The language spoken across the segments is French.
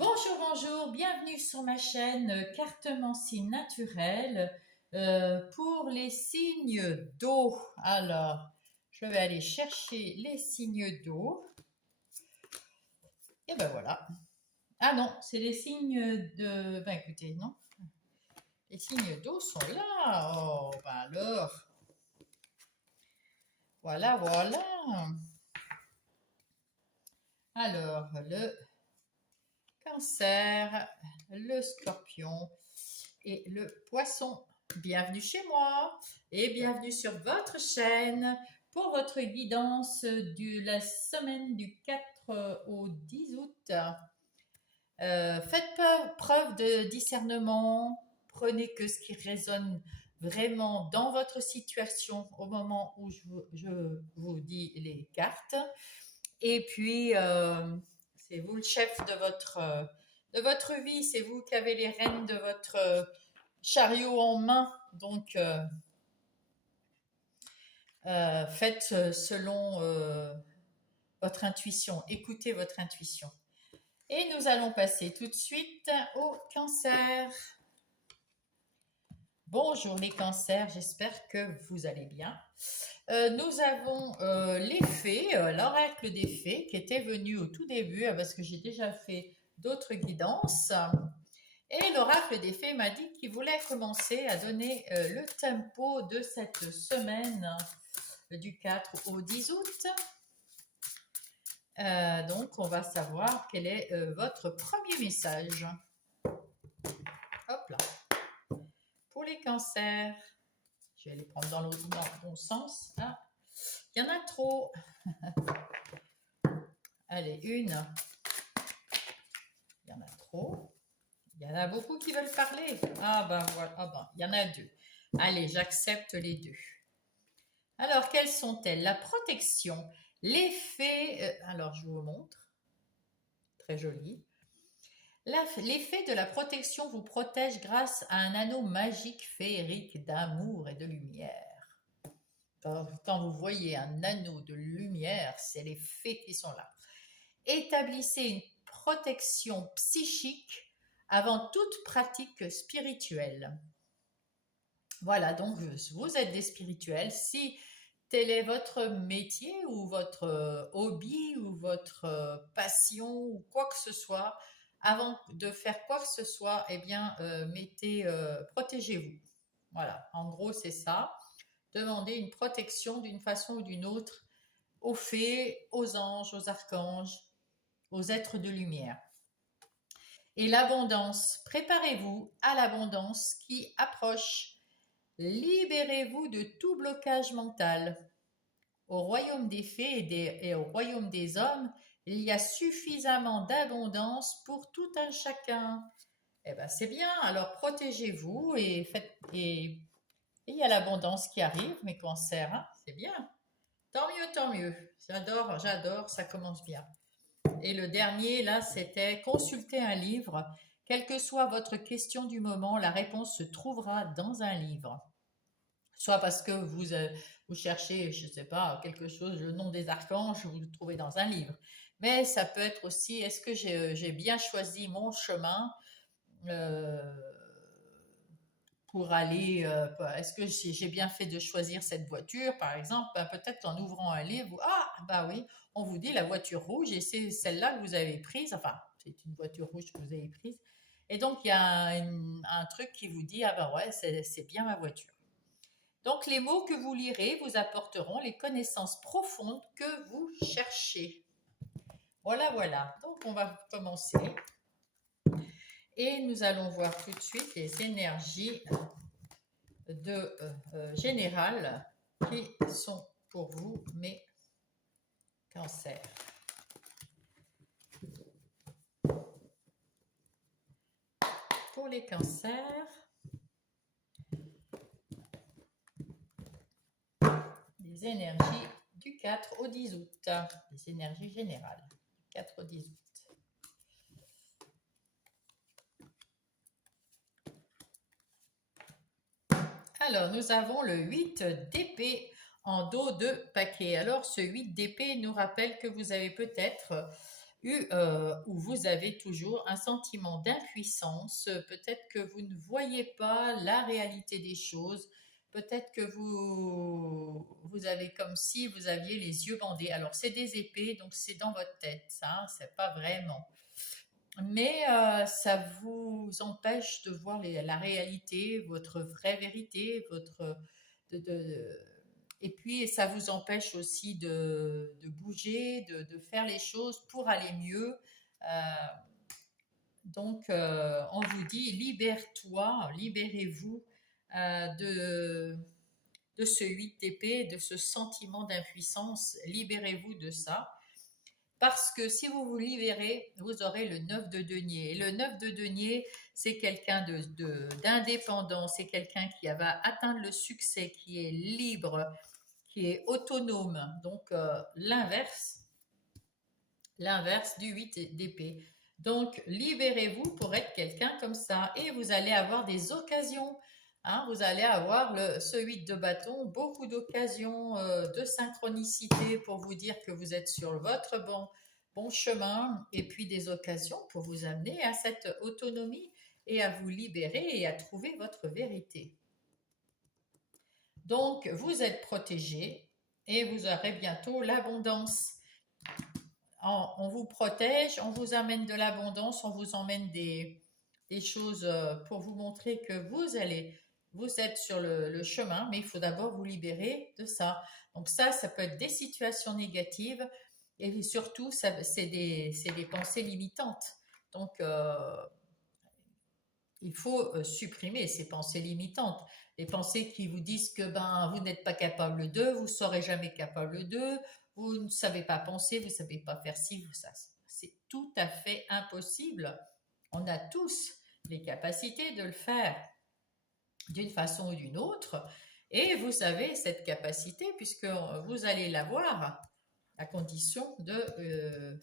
Bonjour, bonjour, bienvenue sur ma chaîne Cartomancie naturelle pour les signes d'eau. Alors, je vais aller chercher les signes d'eau. Et ben voilà. Ah non, c'est les signes de... Ben écoutez, non. Les signes d'eau sont là. Oh, ben alors. Voilà, voilà. Alors, le Cancer, le Scorpion et le Poisson. Bienvenue chez moi et bienvenue sur votre chaîne pour votre guidance de la semaine du 4 au 10 août. Faites preuve de discernement, prenez que ce qui résonne vraiment dans votre situation au moment où je vous dis les cartes. Et puis, c'est vous le chef de votre vie, c'est vous qui avez les rênes de votre chariot en main. Donc, faites selon votre intuition, écoutez votre intuition. Et nous allons passer tout de suite au cancer. Bonjour les cancers, j'espère que vous allez bien. Nous avons les fées, l'oracle des fées qui était venu au tout début parce que j'ai déjà fait d'autres guidances. Et l'oracle des fées m'a dit qu'il voulait commencer à donner le tempo de cette semaine du 4 au 10 août. Donc, on va savoir quel est votre premier message. Hop là. Pour les cancers, je vais les prendre dans le bon sens. Ah, il y en a trop. Allez, une. Il y en a trop. Il y en a beaucoup qui veulent parler. Ah ben voilà, ah ben, il y en a deux. Allez, j'accepte les deux. Alors, quelles sont-elles? La protection, l'effet, alors je vous montre, très joli. L'effet de la protection vous protège grâce à un anneau magique féerique d'amour et de lumière. Quand vous voyez un anneau de lumière, c'est les fées qui sont là. Établissez une protection psychique avant toute pratique spirituelle. Voilà, donc vous êtes des spirituels. Si tel est votre métier ou votre hobby ou votre passion ou quoi que ce soit, avant de faire quoi que ce soit, eh bien, protégez-vous. Voilà, en gros, c'est ça. Demandez une protection d'une façon ou d'une autre aux fées, aux anges, aux archanges, aux êtres de lumière. Et l'abondance, préparez-vous à l'abondance qui approche. Libérez-vous de tout blocage mental. Au royaume des fées et au royaume des hommes, il y a suffisamment d'abondance pour tout un chacun. Eh bien, c'est bien, alors protégez-vous et il y a l'abondance qui arrive, mes cancers, hein, c'est bien. Tant mieux, tant mieux. J'adore, ça commence bien. Et le dernier, là, c'était consulter un livre. Quelle que soit votre question du moment, la réponse se trouvera dans un livre. Soit parce que vous cherchez, je ne sais pas, quelque chose, le nom des archanges, vous le trouvez dans un livre. Mais ça peut être aussi, est-ce que j'ai bien choisi mon chemin euh, pour aller, est-ce que j'ai bien fait de choisir cette voiture, par exemple, ben, peut-être en ouvrant un livre, ah, bah oui, on vous dit la voiture rouge et c'est celle-là que vous avez prise, enfin, c'est une voiture rouge que vous avez prise. Et donc, il y a un truc qui vous dit, ah ben ouais, c'est bien ma voiture. Donc, les mots que vous lirez vous apporteront les connaissances profondes que vous cherchez. Voilà, voilà. Donc, on va commencer. Et nous allons voir tout de suite les énergies générales qui sont pour vous, mes cancers. Pour les cancers, les énergies du 4 au 10 août. Les énergies générales du 4 au 10 août. Alors, nous avons le 8 d'épée en dos de paquet. Alors, ce 8 d'épée nous rappelle que vous avez peut-être où vous avez toujours un sentiment d'impuissance. Peut-être que vous ne voyez pas la réalité des choses. Peut-être que vous avez comme si vous aviez les yeux bandés. Alors, c'est des épées, donc c'est dans votre tête, ça, hein, c'est pas vraiment. Mais ça vous empêche de voir la réalité, votre vraie vérité, de- et puis ça vous empêche aussi de bouger, de faire les choses pour aller mieux. Euh, donc, on vous dit, libère-toi, libérez-vous de ce 8 d'épée, de ce sentiment d'impuissance, libérez-vous de ça. Parce que si vous vous libérez, vous aurez le 9 de denier. Et le 9 de denier, c'est quelqu'un d'indépendant, c'est quelqu'un qui va atteindre le succès, qui est libre, qui est autonome. Donc, l'inverse du 8 d'épée. Donc, libérez-vous pour être quelqu'un comme ça. Et vous allez avoir des occasions. Hein, vous allez avoir ce 8 de bâton, beaucoup d'occasions de synchronicité pour vous dire que vous êtes sur votre bon chemin. Et puis des occasions pour vous amener à cette autonomie et à vous libérer et à trouver votre vérité. Donc, vous êtes protégé et vous aurez bientôt l'abondance. On vous protège, on vous amène de l'abondance, on vous emmène des choses pour vous montrer que vous êtes sur le chemin, mais il faut d'abord vous libérer de ça. Donc ça peut être des situations négatives et surtout, c'est des pensées limitantes. Donc, il faut supprimer ces pensées limitantes. Les pensées qui vous disent que vous n'êtes pas capable de, vous ne serez jamais capable de, vous ne savez pas penser, vous ne savez pas faire ci, ça. C'est tout à fait impossible. On a tous les capacités de le faire d'une façon ou d'une autre. Et vous avez cette capacité puisque vous allez l'avoir à condition de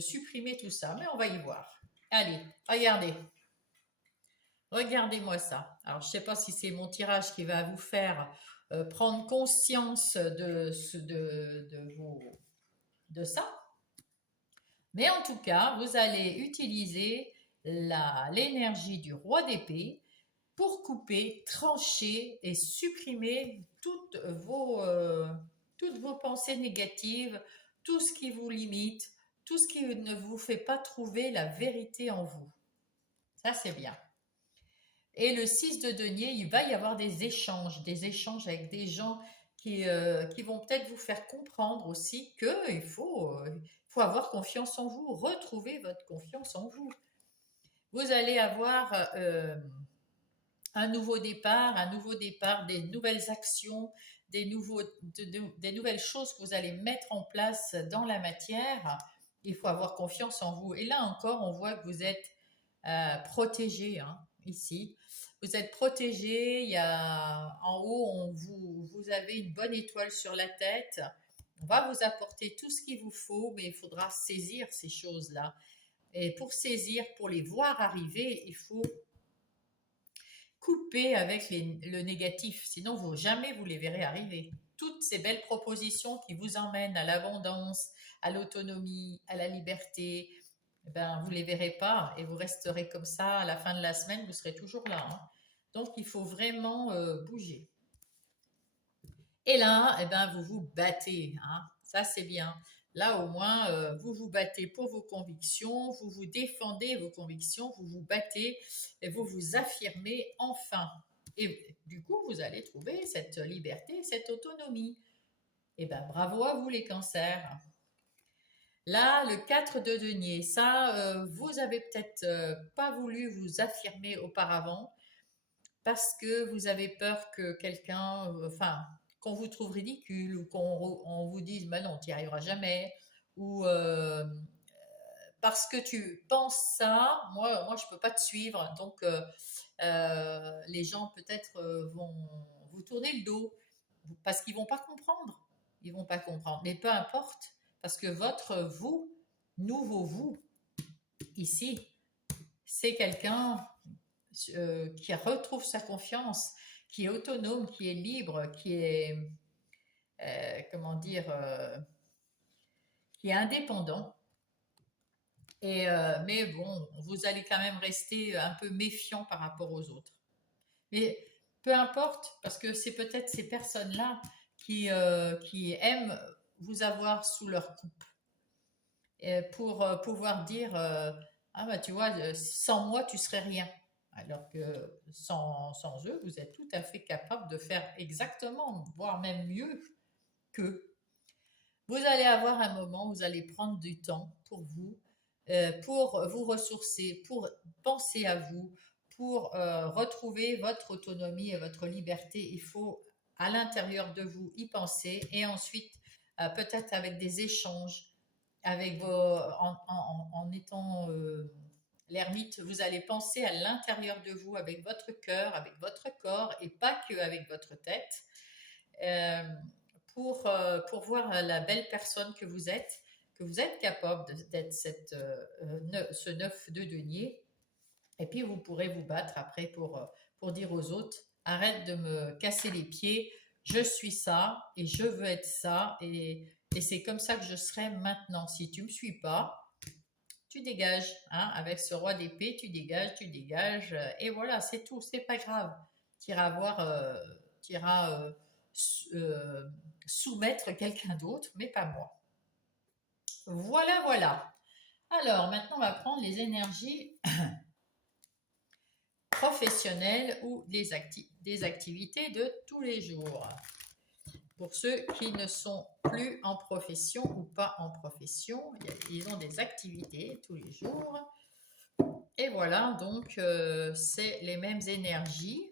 supprimer tout ça. Mais on va y voir. Allez, regardez. Regardez-moi ça. Alors, je ne sais pas si c'est mon tirage qui va vous faire prendre conscience de ça, mais en tout cas, vous allez utiliser l'énergie du roi d'épée pour couper, trancher et supprimer toutes vos pensées négatives, tout ce qui vous limite, tout ce qui ne vous fait pas trouver la vérité en vous. Ça, c'est bien. Et le 6 de denier, il va y avoir des échanges avec des gens qui vont peut-être vous faire comprendre aussi qu'il faut avoir confiance en vous, retrouver votre confiance en vous. Vous allez avoir un nouveau départ, des nouvelles actions, des nouvelles choses que vous allez mettre en place dans la matière. Il faut avoir confiance en vous. Et là encore, on voit que vous êtes protégé, hein, ici. Vous êtes protégé. Il y a en haut, vous avez une bonne étoile sur la tête. On va vous apporter tout ce qu'il vous faut, mais il faudra saisir ces choses-là. Et pour saisir, pour les voir arriver, il faut couper avec le négatif, sinon jamais vous les verrez arriver. Toutes ces belles propositions qui vous emmènent à l'abondance, à l'autonomie, à la liberté, vous ne les verrez pas et vous resterez comme ça à la fin de la semaine, vous serez toujours là. Hein. Donc il faut vraiment bouger. Et là, vous vous battez. Hein. Ça, c'est bien. Là, au moins, vous vous battez pour vos convictions, vous vous défendez vos convictions, vous vous battez et vous vous affirmez enfin. Et du coup, vous allez trouver cette liberté, cette autonomie. Et bravo à vous les cancers. Là, le 4 de denier, ça, vous avez peut-être pas voulu vous affirmer auparavant parce que vous avez peur que quelqu'un, qu'on vous trouve ridicule ou qu'on vous dise, bah non, tu n'y arriveras jamais, ou parce que tu penses ça, moi je ne peux pas te suivre, donc les gens peut-être vont vous tourner le dos parce qu'ils vont pas comprendre, ils vont pas comprendre, mais peu importe, parce que votre vous, nouveau vous, ici, c'est quelqu'un qui retrouve sa confiance, qui est autonome, qui est libre, qui est, comment dire, qui est indépendant. Mais bon, vous allez quand même rester un peu méfiant par rapport aux autres. Mais peu importe, parce que c'est peut-être ces personnes-là qui aiment vous avoir sous leur coupe. Pour pouvoir dire ah bah tu vois, sans moi tu serais rien. Alors que sans eux, vous êtes tout à fait capable de faire exactement, voire même mieux qu'eux. Vous allez avoir un moment où vous allez prendre du temps pour vous ressourcer, pour penser à vous, pour retrouver votre autonomie et votre liberté. Il faut à l'intérieur de vous y penser et ensuite peut-être avec des échanges, avec en étant l'ermite, vous allez penser à l'intérieur de vous avec votre cœur, avec votre corps et pas que avec votre tête. Euh, pour voir la belle personne que vous êtes capable d'être ce neuf de denier. Et puis vous pourrez vous battre après pour dire aux autres, arrête de me casser les pieds, je suis ça et je veux être ça et c'est comme ça que je serai maintenant. Si tu ne me suis pas, tu dégages. Hein, avec ce roi d'épée, tu dégages. Et voilà, c'est tout, c'est pas grave. Tu iras voir, tu iras soumettre quelqu'un d'autre, mais pas moi. Voilà, voilà. Alors, maintenant, on va prendre les énergies professionnelles ou des activités de tous les jours. Pour ceux qui ne sont plus en profession ou pas en profession, ils ont des activités tous les jours. Et voilà, donc c'est les mêmes énergies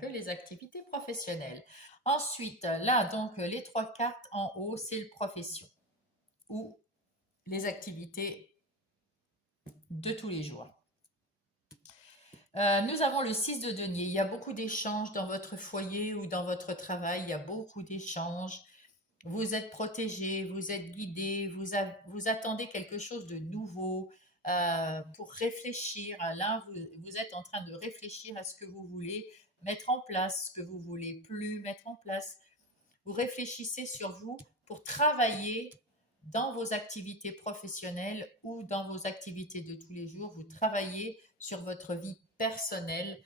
que les activités professionnelles. Ensuite, là, donc, les trois cartes en haut, c'est le profession ou les activités de tous les jours. Nous avons le 6 de denier. Il y a beaucoup d'échanges dans votre foyer ou dans votre travail. Il y a beaucoup d'échanges. Vous êtes protégé, vous êtes guidé, vous attendez quelque chose de nouveau pour réfléchir. Là, vous êtes en train de réfléchir à ce que vous voulez mettre en place, ce que vous voulez plus mettre en place. Vous réfléchissez sur vous pour travailler dans vos activités professionnelles ou dans vos activités de tous les jours. Vous travaillez sur votre vie personnelle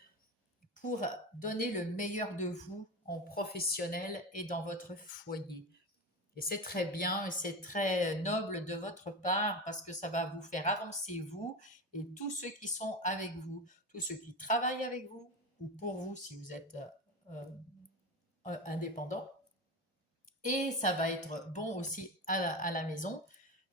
pour donner le meilleur de vous en professionnel et dans votre foyer. Et c'est très bien et c'est très noble de votre part parce que ça va vous faire avancer vous et tous ceux qui sont avec vous, tous ceux qui travaillent avec vous ou pour vous si vous êtes indépendant. Et ça va être bon aussi à la maison,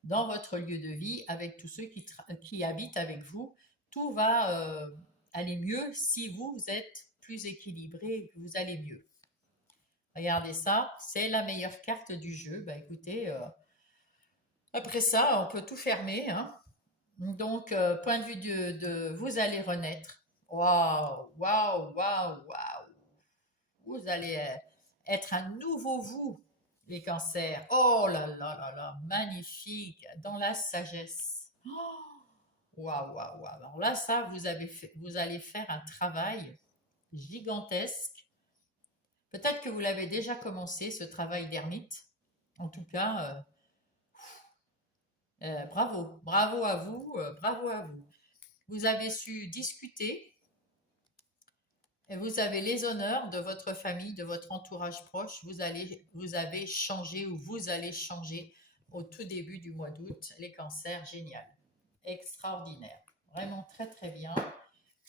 dans votre lieu de vie, avec tous ceux qui habitent avec vous. Tout va aller mieux si vous êtes plus équilibré et que vous allez mieux. Regardez ça, c'est la meilleure carte du jeu. Bah écoutez, après ça, on peut tout fermer. Hein. Donc, point de vue de vous allez renaître. Waouh, waouh, waouh, waouh. Vous allez être un nouveau vous, les cancers. Oh là là là là, magnifique, dans la sagesse. Waouh, waouh, waouh. Alors là, ça, vous allez faire un travail gigantesque. Peut-être que vous l'avez déjà commencé, ce travail d'ermite. En tout cas, bravo, bravo à vous, bravo à vous. Vous avez su discuter et vous avez les honneurs de votre famille, de votre entourage proche. Vous avez changé ou vous allez changer au tout début du mois d'août. Les cancers, génial, extraordinaire, vraiment très très bien.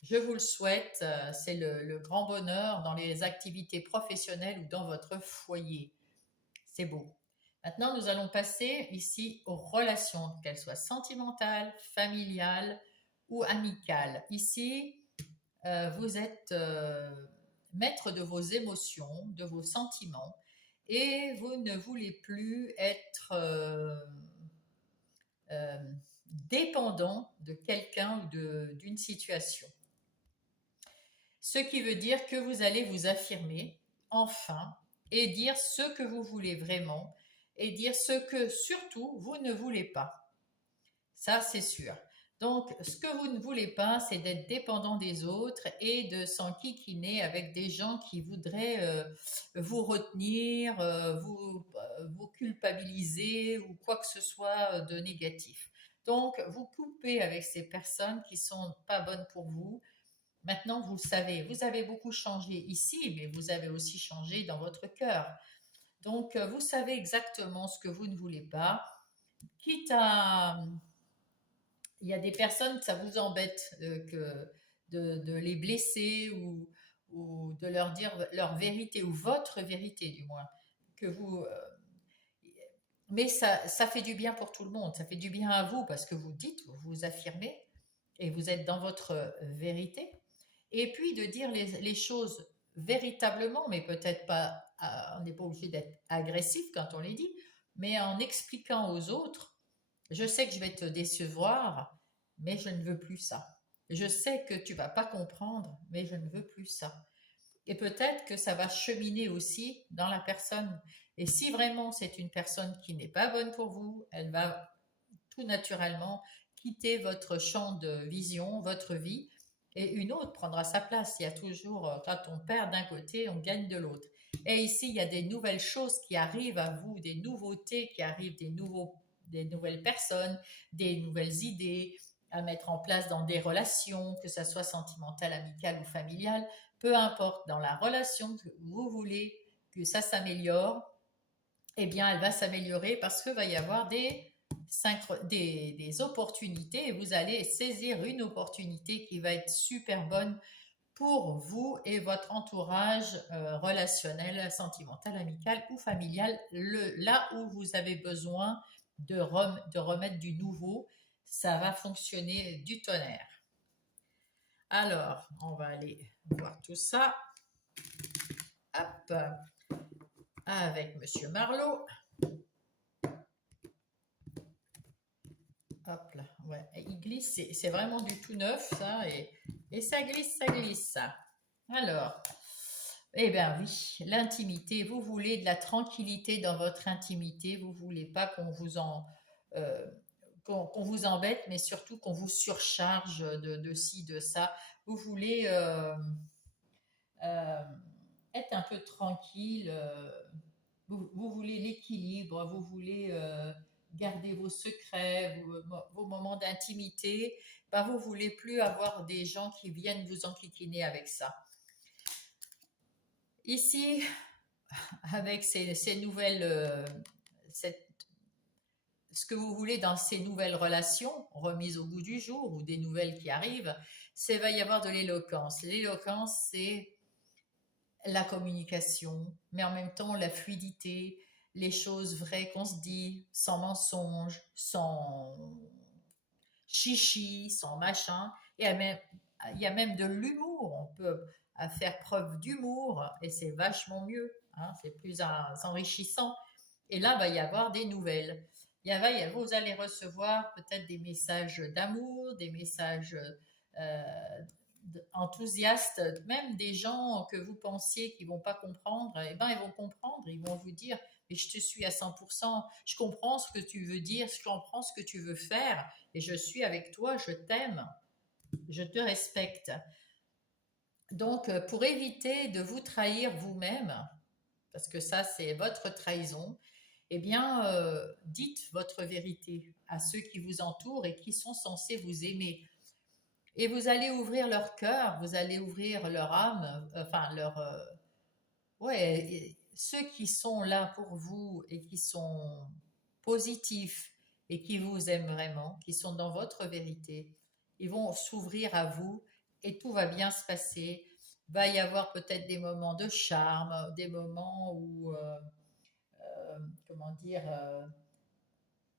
Je vous le souhaite, c'est le grand bonheur dans les activités professionnelles ou dans votre foyer. C'est beau. Maintenant, nous allons passer ici aux relations, qu'elles soient sentimentales, familiales ou amicales. Ici, vous êtes maître de vos émotions, de vos sentiments, et vous ne voulez plus être dépendant de quelqu'un ou d'une situation. Ce qui veut dire que vous allez vous affirmer, enfin, et dire ce que vous voulez vraiment, et dire ce que surtout vous ne voulez pas. Ça, c'est sûr. Donc, ce que vous ne voulez pas, c'est d'être dépendant des autres et de s'enquiquiner avec des gens qui voudraient vous retenir, vous culpabiliser ou quoi que ce soit de négatif. Donc, vous coupez avec ces personnes qui sont pas bonnes pour vous. Maintenant, vous le savez, vous avez beaucoup changé ici, mais vous avez aussi changé dans votre cœur. Donc, vous savez exactement ce que vous ne voulez pas, quitte à il y a des personnes, ça vous embête de les blesser ou de leur dire leur vérité ou votre vérité du moins. Que vous, mais ça fait du bien pour tout le monde, ça fait du bien à vous parce que vous dites, vous vous affirmez et vous êtes dans votre vérité. Et puis de dire les choses véritablement, mais peut-être pas, on n'est pas obligé d'être agressif quand on les dit, mais en expliquant aux autres je sais que je vais te décevoir, mais je ne veux plus ça. Je sais que tu vas pas comprendre, mais je ne veux plus ça. Et peut-être que ça va cheminer aussi dans la personne. Et si vraiment c'est une personne qui n'est pas bonne pour vous, elle va tout naturellement quitter votre champ de vision, votre vie, et une autre prendra sa place. Il y a toujours, quand on perd d'un côté, on gagne de l'autre. Et ici, il y a des nouvelles choses qui arrivent à vous, des nouveautés qui arrivent, des nouvelles personnes, des nouvelles idées à mettre en place dans des relations, que ce soit sentimentale, amicale ou familiale, peu importe, dans la relation que vous voulez que ça s'améliore, eh bien, elle va s'améliorer parce qu'il va y avoir des opportunités et vous allez saisir une opportunité qui va être super bonne pour vous et votre entourage relationnel, sentimental, amical ou familial, là où vous avez besoin de remettre du nouveau, ça va fonctionner du tonnerre. Alors, on va aller voir tout ça. Hop, avec Monsieur Marlowe. Hop là, ouais, il glisse, c'est vraiment du tout neuf ça, et ça glisse, ça glisse. Alors, eh bien oui, l'intimité, vous voulez de la tranquillité dans votre intimité, vous voulez pas euh, qu'on vous embête, mais surtout qu'on vous surcharge de ci, de ça. Vous voulez euh, être un peu tranquille, vous voulez l'équilibre, vous voulez garder vos secrets, vos moments d'intimité, ben vous voulez plus avoir des gens qui viennent vous enquiquiner avec ça. Ici, avec ces nouvelles, ce que vous voulez dans ces nouvelles relations remises au goût du jour ou des nouvelles qui arrivent, c'est va y avoir de l'éloquence. L'éloquence, c'est la communication, mais en même temps la fluidité, les choses vraies qu'on se dit, sans mensonge, sans chichi, sans machin. Il y a même de l'humour. On peut faire preuve d'humour et c'est vachement mieux. Hein, c'est plus enrichissant. Et là, il va y avoir des nouvelles. Vous allez recevoir peut-être des messages d'amour, des messages enthousiastes, même des gens que vous pensiez qu'ils vont pas comprendre, eh ben ils vont comprendre, ils vont vous dire mais je te suis à 100%, je comprends ce que tu veux dire, je comprends ce que tu veux faire et je suis avec toi, je t'aime, je te respecte. Donc pour éviter de vous trahir vous-même, parce que ça c'est votre trahison, eh bien dites votre vérité à ceux qui vous entourent et qui sont censés vous aimer. Et vous allez ouvrir leur cœur, vous allez ouvrir leur âme, enfin ouais, ceux qui sont là pour vous et qui sont positifs et qui vous aiment vraiment, qui sont dans votre vérité, ils vont s'ouvrir à vous et tout va bien se passer. Va y avoir peut-être des moments de charme, des moments où, comment dire,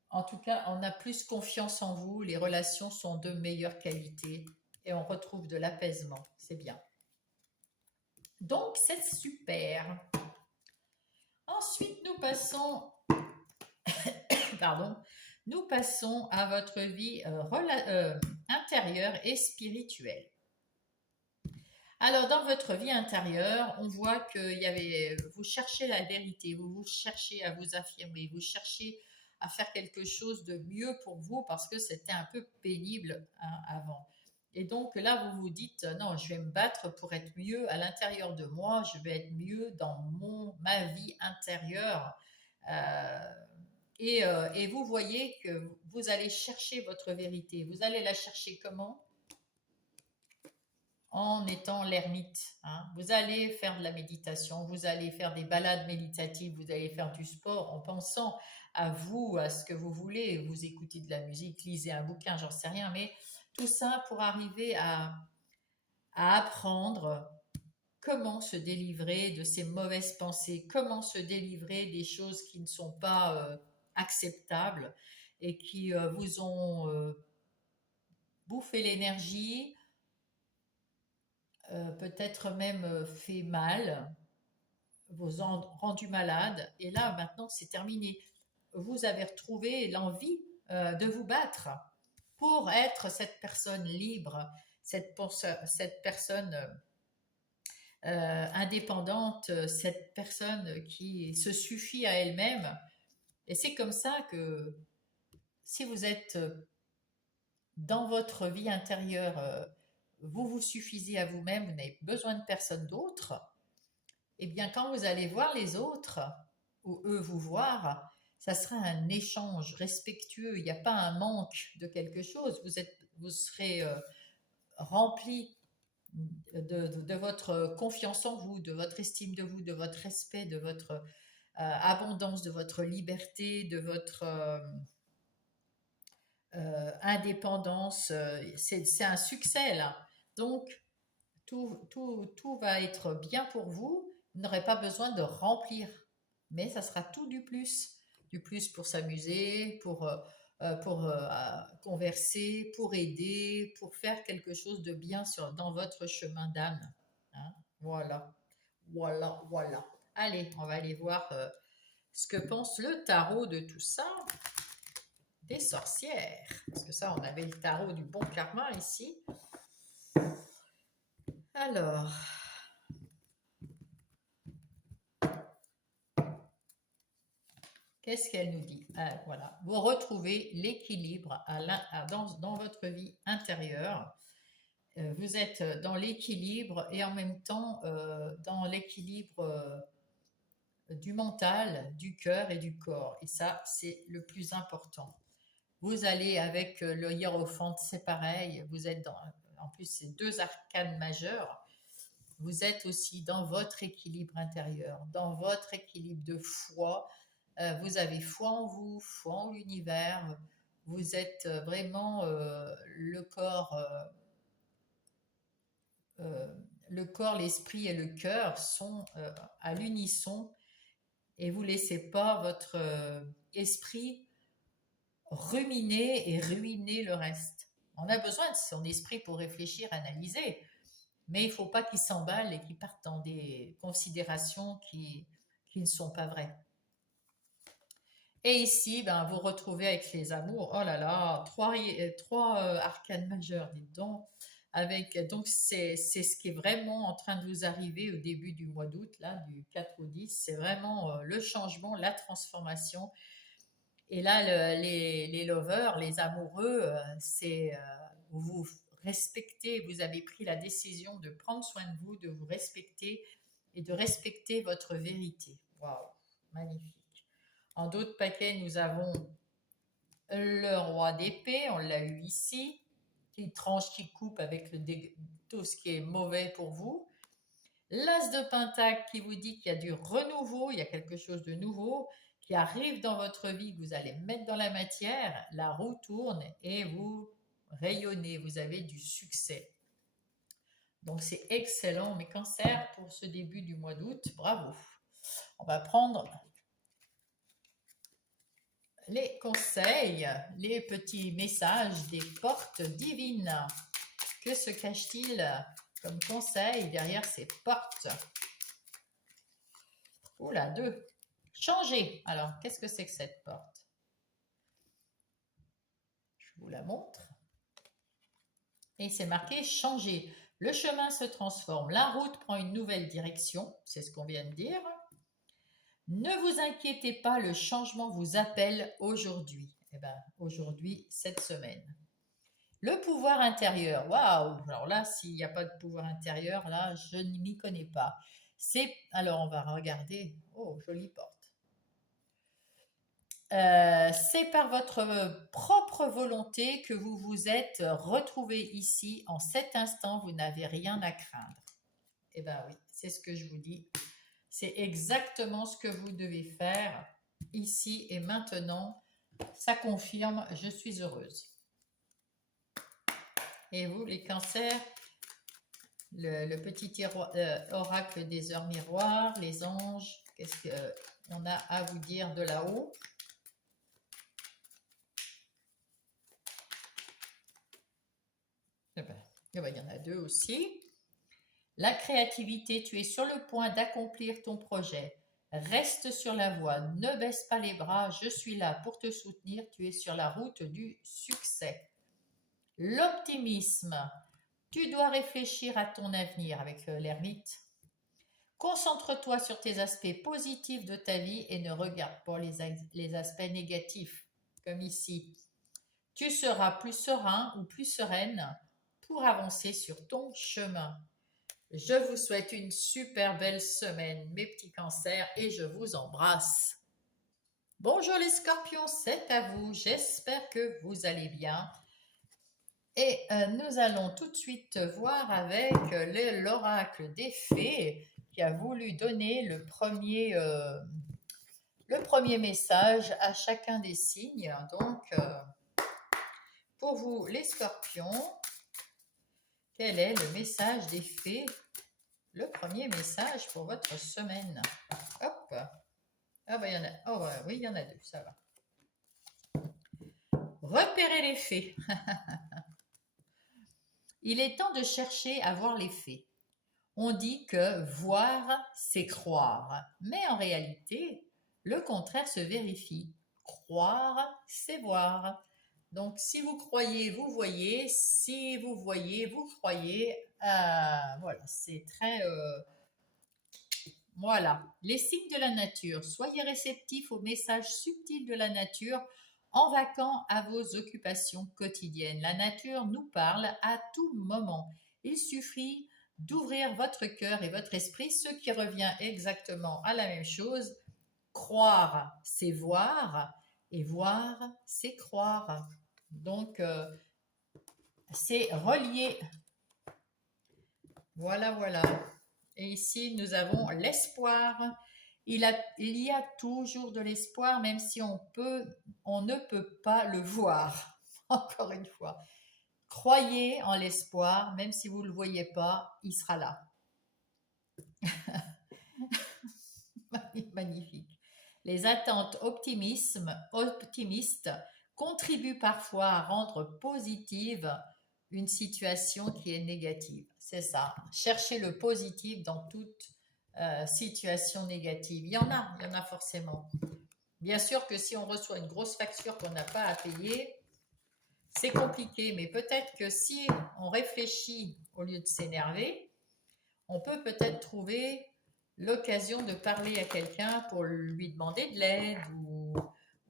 en tout cas, on a plus confiance en vous, les relations sont de meilleure qualité et on retrouve de l'apaisement. C'est bien. Donc, c'est super. Ensuite, pardon, nous passons à votre vie intérieure et spirituelle. Alors, dans votre vie intérieure, on voit que vous cherchez la vérité, vous cherchez à vous affirmer, vous cherchez à faire quelque chose de mieux pour vous parce que c'était un peu pénible hein, avant. Et donc là, vous vous dites, non, je vais me battre pour être mieux à l'intérieur de moi, je vais être mieux dans ma vie intérieure. Euh, et vous voyez que vous allez chercher votre vérité. Vous allez la chercher comment? En étant l'ermite. Hein. Vous allez faire de la méditation, vous allez faire des balades méditatives, vous allez faire du sport en pensant à vous, à ce que vous voulez. Vous écoutez de la musique, lisez un bouquin, j'en sais rien, mais tout ça pour arriver à apprendre comment se délivrer de ces mauvaises pensées, comment se délivrer des choses qui ne sont pas acceptables et qui vous ont bouffé l'énergie, peut-être même fait mal, vous ont rendu malade, et là maintenant c'est terminé. Vous avez retrouvé l'envie de vous battre pour être cette personne libre, cette personne indépendante, cette personne qui se suffit à elle-même. Et c'est comme ça que si vous êtes dans votre vie intérieure, vous vous suffisez à vous-même, vous n'avez besoin de personne d'autre, eh bien quand vous allez voir les autres, ou eux vous voir, ça sera un échange respectueux, il n'y a pas un manque de quelque chose, vous serez rempli de votre confiance en vous, de votre estime de vous, de votre respect, de votre abondance, de votre liberté, de votre indépendance. C'est un succès là. Donc, tout va être bien pour vous. Vous n'aurez pas besoin de remplir, mais ça sera tout du plus. Du plus pour s'amuser, pour converser, pour aider, pour faire quelque chose de bien dans votre chemin d'âme. Hein. Voilà, voilà, voilà. Allez, on va aller voir ce que pense le tarot de tout ça. Des sorcières. Parce que ça, on avait le tarot du bon karma ici. Alors, qu'est-ce qu'elle nous dit? Voilà, vous retrouvez l'équilibre dans votre vie intérieure. Vous êtes dans l'équilibre et en même temps dans l'équilibre du mental, du cœur et du corps. Et ça, c'est le plus important. Vous allez avec le hiérophante, c'est pareil. Vous êtes en plus, c'est deux arcanes majeures. Vous êtes aussi dans votre équilibre intérieur, dans votre équilibre de foi. Vous avez foi en vous, foi en l'univers. Vous êtes vraiment euh, le corps, l'esprit et le cœur sont à l'unisson et vous laissez pas votre esprit ruminer et ruiner le reste. On a besoin de son esprit pour réfléchir, analyser, mais il ne faut pas qu'il s'emballe et qu'il parte dans des considérations qui ne sont pas vraies. Et ici, ben, vous retrouvez avec les amours, oh là là, trois arcanes majeures, dites donc. Donc, c'est ce qui est vraiment en train de vous arriver au début du mois d'août, là, du 4 au 10. C'est vraiment le changement, la transformation. Et là, les lovers, les amoureux, vous vous respectez, vous avez pris la décision de prendre soin de vous, de vous respecter et de respecter votre vérité. Waouh, magnifique. En d'autres paquets, nous avons le roi d'épée, on l'a eu ici, qui tranche, qui coupe avec tout ce qui est mauvais pour vous. L'as de pentacle qui vous dit qu'il y a du renouveau, il y a quelque chose de nouveau qui arrive dans votre vie, que vous allez mettre dans la matière, la roue tourne et vous rayonnez, vous avez du succès. Donc c'est excellent, mes cancers, pour ce début du mois d'août, bravo. On va prendre les conseils, les petits messages des portes divines. Que se cache-t-il comme conseil derrière ces portes? Oula, 2. Changer. Alors, qu'est-ce que c'est que cette porte? Je vous la montre. Et c'est marqué changer. Le chemin se transforme. La route prend une nouvelle direction. C'est ce qu'on vient de dire. Ne vous inquiétez pas, le changement vous appelle aujourd'hui. Eh bien, aujourd'hui, cette semaine. Le pouvoir intérieur. Waouh! Alors là, s'il n'y a pas de pouvoir intérieur, là, je ne m'y connais pas. Alors, on va regarder. Oh, jolie porte. C'est par votre propre volonté que vous vous êtes retrouvé ici en cet instant. Vous n'avez rien à craindre. Eh bien oui, c'est ce que je vous dis. C'est exactement ce que vous devez faire ici et maintenant. Ça confirme, je suis heureuse. Et vous, les cancers, le petit oracle des heures miroirs, les anges, qu'est-ce qu'on a à vous dire de là-haut? Il y en a deux aussi. La créativité, tu es sur le point d'accomplir ton projet. Reste sur la voie, ne baisse pas les bras, je suis là pour te soutenir, tu es sur la route du succès. L'optimisme, tu dois réfléchir à ton avenir avec l'ermite. Concentre-toi sur tes aspects positifs de ta vie et ne regarde pas les aspects négatifs, comme ici. Tu seras plus serein ou plus sereine pour avancer sur ton chemin. Je vous souhaite une super belle semaine, mes petits cancers, et je vous embrasse. Bonjour les scorpions, c'est à vous. J'espère que vous allez bien. Et nous allons tout de suite voir avec l'oracle des fées qui a voulu donner le premier message à chacun des signes. Donc, pour vous les scorpions, quel est le message des fées? Le premier message pour votre semaine. Hop. Ah ben il y en a. Oh oui, il y en a deux, ça va. Repérez les fées. Il est temps de chercher à voir les faits. On dit que voir, c'est croire. Mais en réalité, le contraire se vérifie. Croire, c'est voir. Donc, si vous croyez, vous voyez. Si vous voyez, vous croyez. Voilà, c'est très... Voilà. Les signes de la nature. Soyez réceptifs aux messages subtils de la nature en vaquant à vos occupations quotidiennes. La nature nous parle à tout moment. Il suffit d'ouvrir votre cœur et votre esprit, ce qui revient exactement à la même chose. Croire, c'est voir, et voir, c'est croire. Donc, c'est relié. Voilà, voilà. Et ici, nous avons l'espoir. Il y a toujours de l'espoir, même si on ne peut pas le voir. Encore une fois. Croyez en l'espoir, même si vous ne le voyez pas, il sera là. Magnifique. Les attentes optimistes contribuent parfois à rendre positive une situation qui est négative. C'est ça. Cherchez le positif dans toute situation négative. Il y en a forcément. Bien sûr que si on reçoit une grosse facture qu'on n'a pas à payer, c'est compliqué, mais peut-être que si on réfléchit au lieu de s'énerver, on peut peut-être trouver l'occasion de parler à quelqu'un pour lui demander de l'aide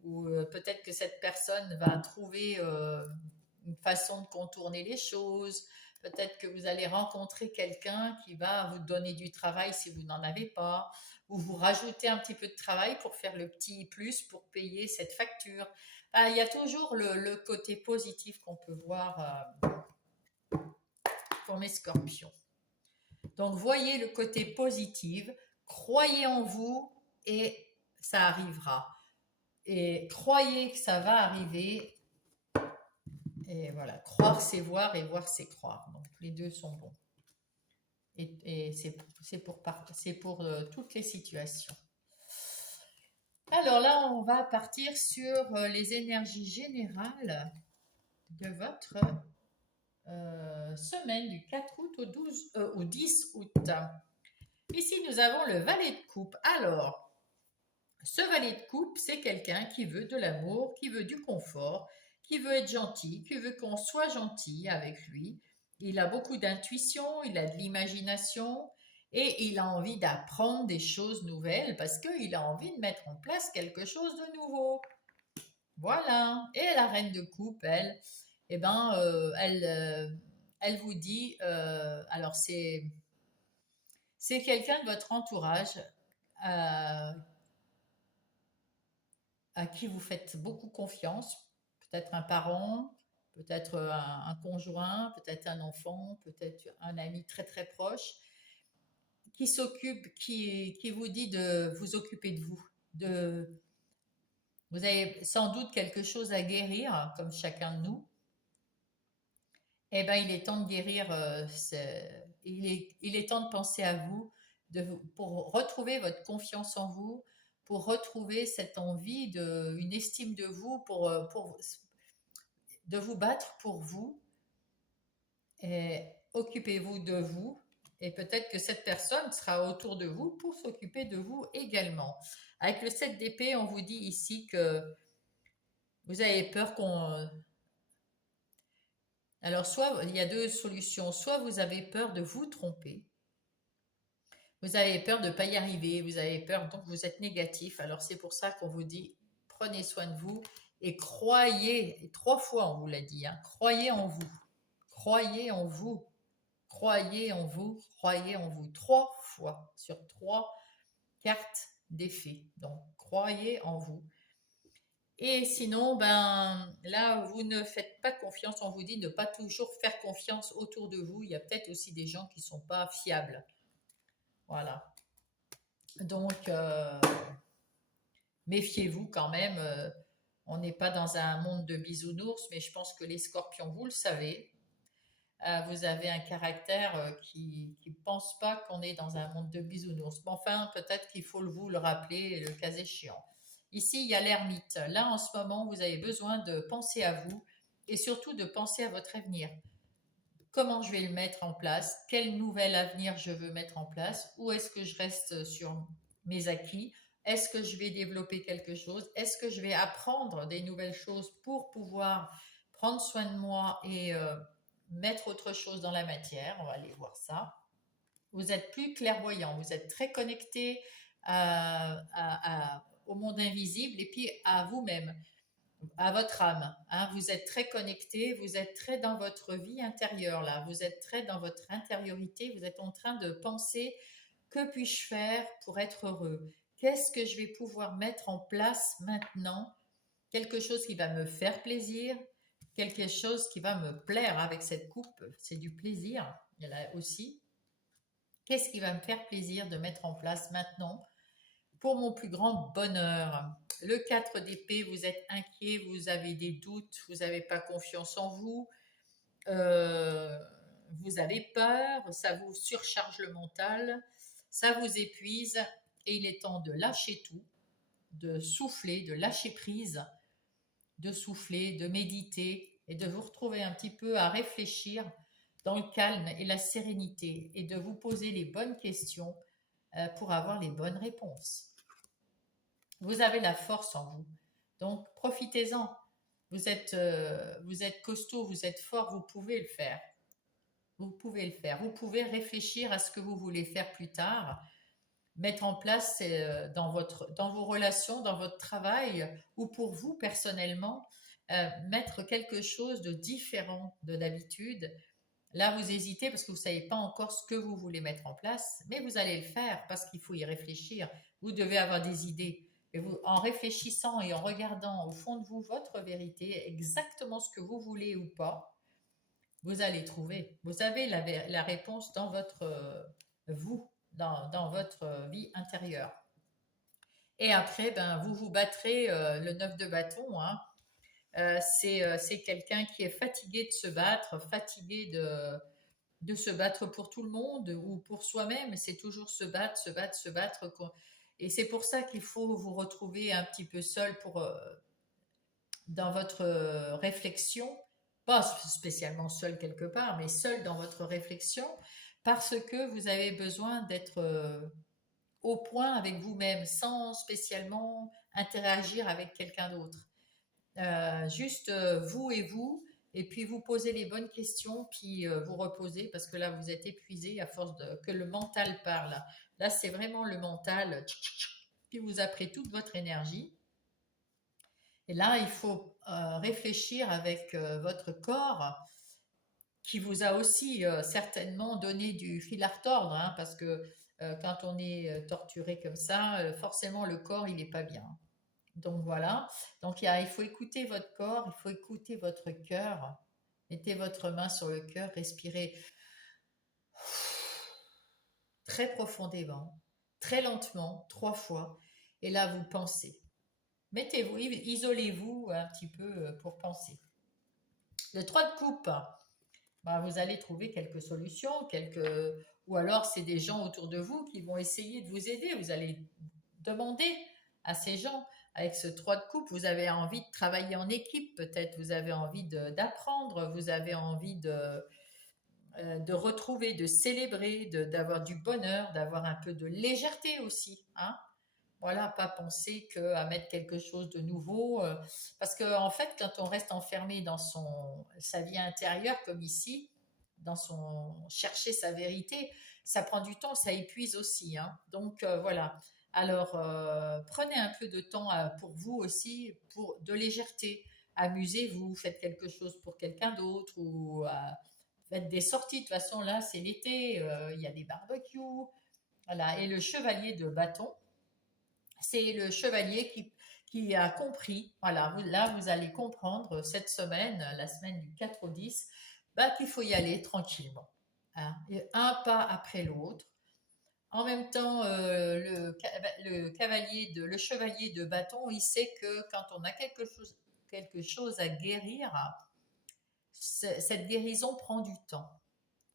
ou peut-être que cette personne va trouver une façon de contourner les choses. Peut-être que vous allez rencontrer quelqu'un qui va vous donner du travail si vous n'en avez pas, ou vous rajouter un petit peu de travail pour faire le petit plus pour payer cette facture. Il y a toujours le côté positif qu'on peut voir pour mes scorpions. Donc, voyez le côté positif, croyez en vous et ça arrivera. Et croyez que ça va arriver. Et voilà, croire c'est voir et voir c'est croire. Donc, les deux sont bons. Et c'est pour toutes les situations. Alors là, on va partir sur les énergies générales de votre semaine du 4 août au 10 août. Ici, nous avons le valet de coupe. Alors, ce valet de coupe, c'est quelqu'un qui veut de l'amour, qui veut du confort, qui veut être gentil, qui veut qu'on soit gentil avec lui. Il a beaucoup d'intuition, il a de l'imagination et il a envie d'apprendre des choses nouvelles parce qu'il a envie de mettre en place quelque chose de nouveau. Voilà. Et la reine de coupe, elle, eh ben, elle vous dit, alors c'est quelqu'un de votre entourage euh, à qui vous faites beaucoup confiance, peut-être un parent, peut-être un conjoint, peut-être un enfant, peut-être un ami très très proche, qui s'occupe, qui vous dit de vous occuper de vous. Vous avez sans doute quelque chose à guérir, comme chacun de nous. Eh bien, il est temps de guérir, il est temps de penser à vous, pour retrouver votre confiance en vous, pour retrouver cette envie, une estime de vous, de vous battre pour vous. Et occupez-vous de vous, et peut-être que cette personne sera autour de vous pour s'occuper de vous également. Avec le 7 d'épée, on vous dit ici que vous avez peur qu'on... Alors, soit il y a deux solutions. Soit vous avez peur de vous tromper. Vous avez peur de ne pas y arriver. Vous avez peur, donc vous êtes négatif. Alors, c'est pour ça qu'on vous dit, prenez soin de vous et croyez. Et 3 fois, on vous l'a dit, hein, croyez en vous. Croyez en vous. Croyez en vous. Croyez en vous. 3 fois sur 3 cartes d'effet. Donc, croyez en vous. Et sinon, ben là, vous ne faites pas confiance. On vous dit de ne pas toujours faire confiance autour de vous. Il y a peut-être aussi des gens qui ne sont pas fiables. Voilà. Donc, méfiez-vous quand même. On n'est pas dans un monde de bisounours, mais je pense que les scorpions, vous le savez, vous avez un caractère qui ne pense pas qu'on est dans un monde de bisounours. Mais enfin, peut-être qu'il faut vous le rappeler le cas échéant. Ici, il y a l'ermite. Là, en ce moment, vous avez besoin de penser à vous et surtout de penser à votre avenir. Comment je vais le mettre en place? Quel nouvel avenir je veux mettre en place? Où est-ce que je reste sur mes acquis? Est-ce que je vais développer quelque chose? Est-ce que je vais apprendre des nouvelles choses pour pouvoir prendre soin de moi et mettre autre chose dans la matière? On va aller voir ça. Vous êtes plus clairvoyant, vous êtes très connecté au monde invisible et puis à vous-même, à votre âme. Hein. Vous êtes très connecté, vous êtes très dans votre vie intérieure là, vous êtes très dans votre intériorité, vous êtes en train de penser que puis-je faire pour être heureux? Qu'est-ce que je vais pouvoir mettre en place maintenant? Quelque chose qui va me faire plaisir, quelque chose qui va me plaire avec cette coupe, c'est du plaisir, il y en a aussi. Qu'est-ce qui va me faire plaisir de mettre en place maintenant pour mon plus grand bonheur? Le 4 d'épée, vous êtes inquiet, vous avez des doutes, vous n'avez pas confiance en vous, euh, vous avez peur, ça vous surcharge le mental, ça vous épuise et il est temps de lâcher tout, de souffler, de lâcher prise, de souffler, de méditer et de vous retrouver un petit peu à réfléchir dans le calme et la sérénité et de vous poser les bonnes questions pour avoir les bonnes réponses. Vous avez la force en vous, donc profitez-en. Vous êtes costaud, vous êtes fort, vous pouvez le faire. Vous pouvez le faire. Vous pouvez réfléchir à ce que vous voulez faire plus tard, mettre en place dans vos relations, dans votre travail ou pour vous personnellement, mettre quelque chose de différent de d'habitude. Là, vous hésitez parce que vous ne savez pas encore ce que vous voulez mettre en place, mais vous allez le faire parce qu'il faut y réfléchir. Vous devez avoir des idées. Et vous, en réfléchissant et en regardant au fond de vous votre vérité, exactement ce que vous voulez ou pas, vous allez trouver. Vous avez la réponse dans votre vous, dans votre vie intérieure. Et après, ben, vous vous battrez le 9 de bâton. Hein. C'est quelqu'un qui est fatigué de se battre, fatigué de se battre pour tout le monde ou pour soi-même. C'est toujours se battre, se battre, se battre. Et c'est pour ça qu'il faut vous retrouver un petit peu seul dans votre réflexion, pas spécialement seul quelque part, mais seul dans votre réflexion, parce que vous avez besoin d'être au point avec vous-même, sans spécialement interagir avec quelqu'un d'autre. Juste vous et puis vous posez les bonnes questions, puis vous reposez parce que là vous êtes épuisé à force que le mental parle. Là c'est vraiment le mental qui vous a pris toute votre énergie. Et là il faut réfléchir avec votre corps qui vous a aussi certainement donné du fil à retordre, hein, parce que quand on est torturé comme ça, forcément le corps il n'est pas bien. Donc voilà, donc il faut écouter votre corps, il faut écouter votre cœur. Mettez votre main sur le cœur, respirez très profondément, très lentement, 3 fois, et là vous pensez. Mettez-vous, isolez-vous un petit peu pour penser. Le 3 de coupe, bah, vous allez trouver quelques solutions, ou alors c'est des gens autour de vous qui vont essayer de vous aider. Vous allez demander à ces gens. Avec ce 3 de coupe, vous avez envie de travailler en équipe, peut-être, vous avez envie d'apprendre, vous avez envie de retrouver, de célébrer, d'avoir du bonheur, d'avoir un peu de légèreté aussi. Hein. Voilà, pas penser qu'à mettre quelque chose de nouveau. Parce qu'en en fait, quand on reste enfermé dans sa vie intérieure, comme ici, dans son chercher sa vérité, ça prend du temps, ça épuise aussi. Hein. Donc voilà. Alors prenez un peu de temps pour vous aussi, pour de légèreté. Amusez-vous, faites quelque chose pour quelqu'un d'autre ou faites des sorties. De toute façon, là, c'est l'été, il y a des barbecues. Voilà. Et le chevalier de bâton, c'est le chevalier qui a compris, voilà, là vous allez comprendre cette semaine, la semaine du 4 au 10, bah, qu'il faut y aller tranquillement, hein, et un pas après l'autre. En même temps, le chevalier de bâton, il sait que quand on a quelque chose à guérir, cette guérison prend du temps.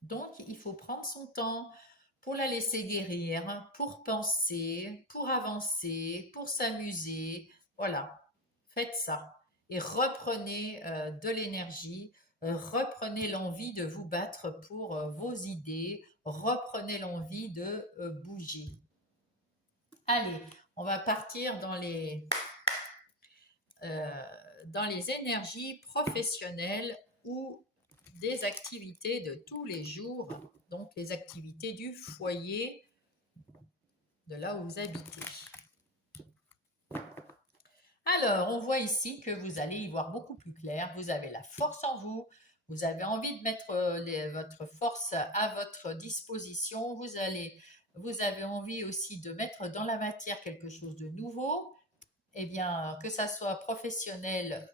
Donc, il faut prendre son temps pour la laisser guérir, pour penser, pour avancer, pour s'amuser. Voilà, faites ça. Et reprenez de l'énergie, reprenez l'envie de vous battre pour vos idées, reprenez l'envie de bouger. Allez, on va partir euh, dans les énergies professionnelles ou des activités de tous les jours, donc les activités du foyer de là où vous habitez. Alors, on voit ici que vous allez y voir beaucoup plus clair, vous avez la force en vous, vous avez envie de mettre votre force à votre disposition, vous avez envie aussi de mettre dans la matière quelque chose de nouveau, eh bien, que ça soit professionnel.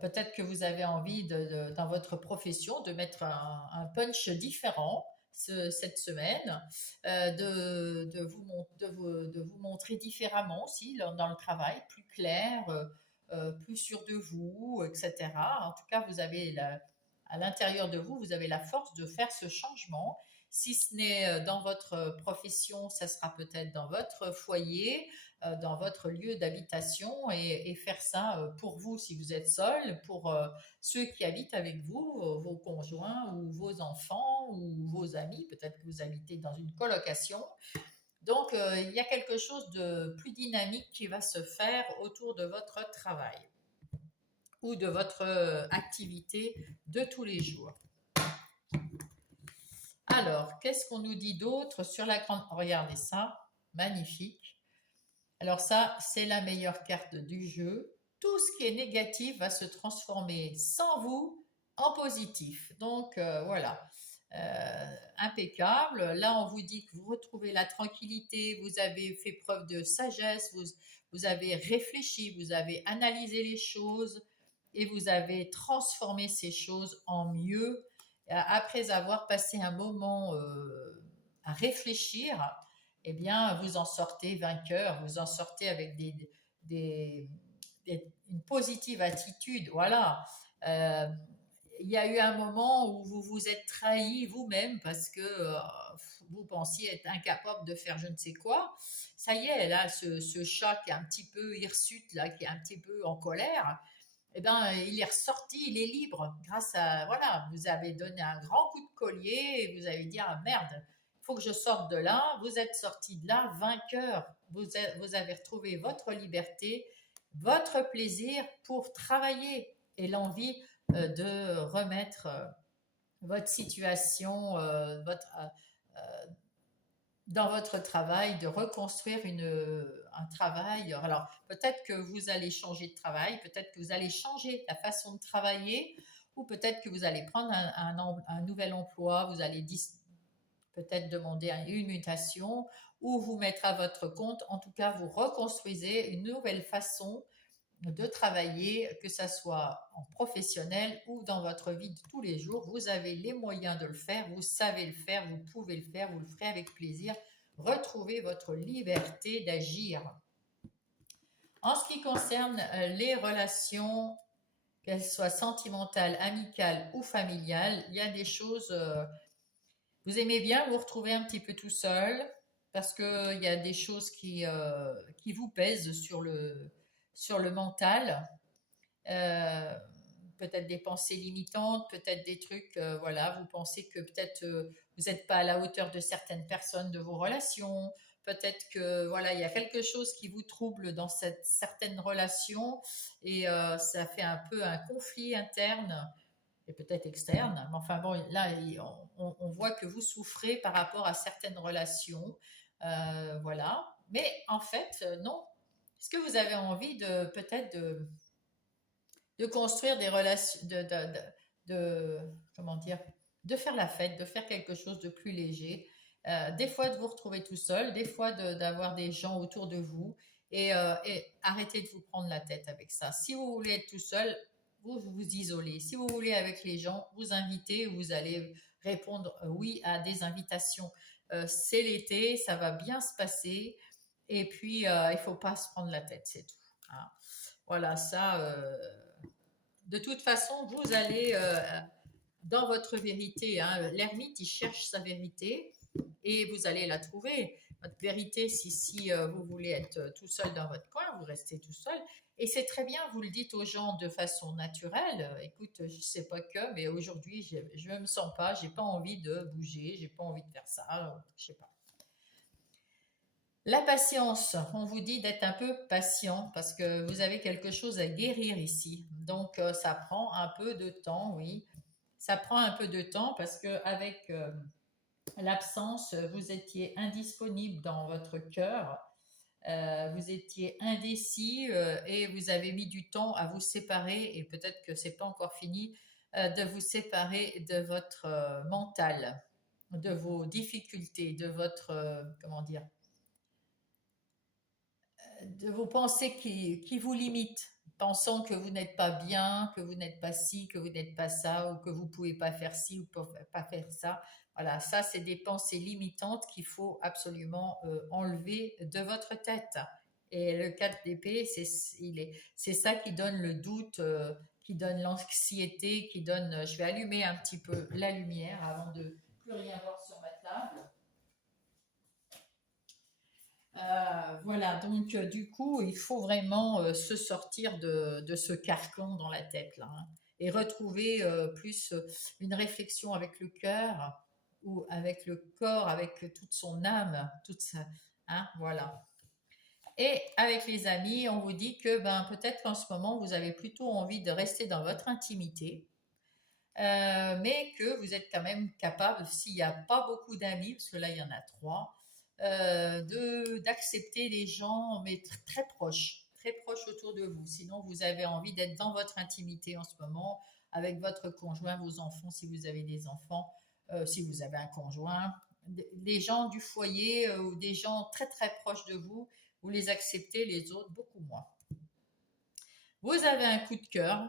Peut-être que vous avez envie, dans votre profession, de mettre un punch différent cette semaine, de vous montrer différemment aussi dans le travail, plus clair, plus sûr de vous, etc. En tout cas, à l'intérieur de vous, vous avez la force de faire ce changement. Si ce n'est dans votre profession, ça sera peut-être dans votre foyer, dans votre lieu d'habitation et faire ça pour vous si vous êtes seul, pour ceux qui habitent avec vous, vos conjoints ou vos enfants ou vos amis, peut-être que vous habitez dans une colocation. Donc, il y a quelque chose de plus dynamique qui va se faire autour de votre travail ou de votre activité de tous les jours. Alors, qu'est-ce qu'on nous dit d'autre sur la grande... Regardez ça, magnifique. Alors ça, c'est la meilleure carte du jeu. Tout ce qui est négatif va se transformer sans vous en positif. Donc voilà, impeccable. Là, on vous dit que vous retrouvez la tranquillité, vous avez fait preuve de sagesse, vous avez réfléchi, vous avez analysé les choses et vous avez transformé ces choses en mieux après avoir passé un moment à réfléchir. Eh bien, vous en sortez vainqueur, vous en sortez avec une positive attitude. Voilà. Euh, il y a eu un moment où vous vous êtes trahi vous-même parce que vous pensiez être incapable de faire je ne sais quoi. Ça y est, là, ce chat qui est un petit peu hirsute, là, qui est un petit peu en colère, eh ben, il est ressorti, il est libre grâce à, voilà, vous avez donné un grand coup de collier et vous avez dit, ah merde, il faut que je sorte de là. Vous êtes sorti de là vainqueur. Vous avez retrouvé votre liberté, votre plaisir pour travailler et l'envie de remettre votre situation dans votre travail, de reconstruire un travail. Alors, peut-être que vous allez changer de travail, peut-être que vous allez changer la façon de travailler, ou peut-être que vous allez prendre un nouvel emploi, vous allez peut-être demander une mutation, ou vous mettre à votre compte. En tout cas, vous reconstruisez une nouvelle façon de travailler, que ce soit en professionnel ou dans votre vie de tous les jours. Vous avez les moyens de le faire, vous savez le faire, vous pouvez le faire, vous le ferez avec plaisir. Retrouvez votre liberté d'agir. En ce qui concerne les relations, qu'elles soient sentimentales, amicales ou familiales, il y a des choses, vous aimez bien vous retrouver un petit peu tout seul parce qu'il y a des choses qui vous pèsent sur le mental. Euh, Peut-être des pensées limitantes, peut-être des trucs, voilà, vous pensez que peut-être vous n'êtes pas à la hauteur de certaines personnes de vos relations, peut-être que voilà, il y a quelque chose qui vous trouble dans cette certaine relation et ça fait un peu un conflit interne et peut-être externe. Mais enfin bon, là, on voit que vous souffrez par rapport à certaines relations, voilà. Mais en fait, non. Est-ce que vous avez envie de peut-être de construire des relations, comment dire, de faire la fête, de faire quelque chose de plus léger. Des fois de vous retrouver tout seul, des fois d'avoir des gens autour de vous et arrêtez de vous prendre la tête avec ça. Si vous voulez être tout seul, vous vous isolez. Si vous voulez avec les gens, vous invitez, vous allez répondre oui à des invitations. C'est l'été, ça va bien se passer et puis il ne faut pas se prendre la tête, c'est tout. Hein. Voilà, ça, de toute façon, vous allez dans votre vérité. Hein. L'ermite, il cherche sa vérité et vous allez la trouver. Votre vérité, si vous voulez être tout seul dans votre coin, vous restez tout seul. Et c'est très bien, vous le dites aux gens de façon naturelle. Écoute, je ne sais pas que, mais aujourd'hui, je ne me sens pas, j'ai pas envie de bouger, j'ai pas envie de faire ça, je sais pas. La patience, on vous dit d'être un peu patient parce que vous avez quelque chose à guérir ici. Donc ça prend un peu de temps, oui. Ça prend un peu de temps parce que avec l'absence, vous étiez indisponible dans votre cœur, vous étiez indécis et vous avez mis du temps à vous séparer et peut-être que c'est pas encore fini de vous séparer de votre mental, de vos difficultés, de votre comment dire de vos pensées qui vous limitent, pensant que vous n'êtes pas bien, que vous n'êtes pas ci, que vous n'êtes pas ça, ou que vous ne pouvez pas faire ci ou pas faire ça. Voilà, ça, c'est des pensées limitantes qu'il faut absolument enlever de votre tête. Et le 4 d'épée, c'est ça qui donne le doute, qui donne l'anxiété, qui donne... Je vais allumer un petit peu la lumière avant de plus rien voir sur ma table. Voilà, donc du coup, il faut vraiment se sortir de ce carcan dans la tête là, hein, et retrouver plus une réflexion avec le cœur ou avec le corps, avec toute son âme, toute sa, hein, voilà. Et avec les amis, on vous dit que ben peut-être qu'en ce moment vous avez plutôt envie de rester dans votre intimité, mais que vous êtes quand même capable, s'il n'y a pas beaucoup d'amis, parce que là il y en a trois, d'accepter les gens, mais très proches autour de vous. Sinon, vous avez envie d'être dans votre intimité en ce moment, avec votre conjoint, vos enfants, si vous avez des enfants, si vous avez un conjoint, les gens du foyer ou des gens très très proches de vous, vous les acceptez, les autres beaucoup moins. Vous avez un coup de cœur.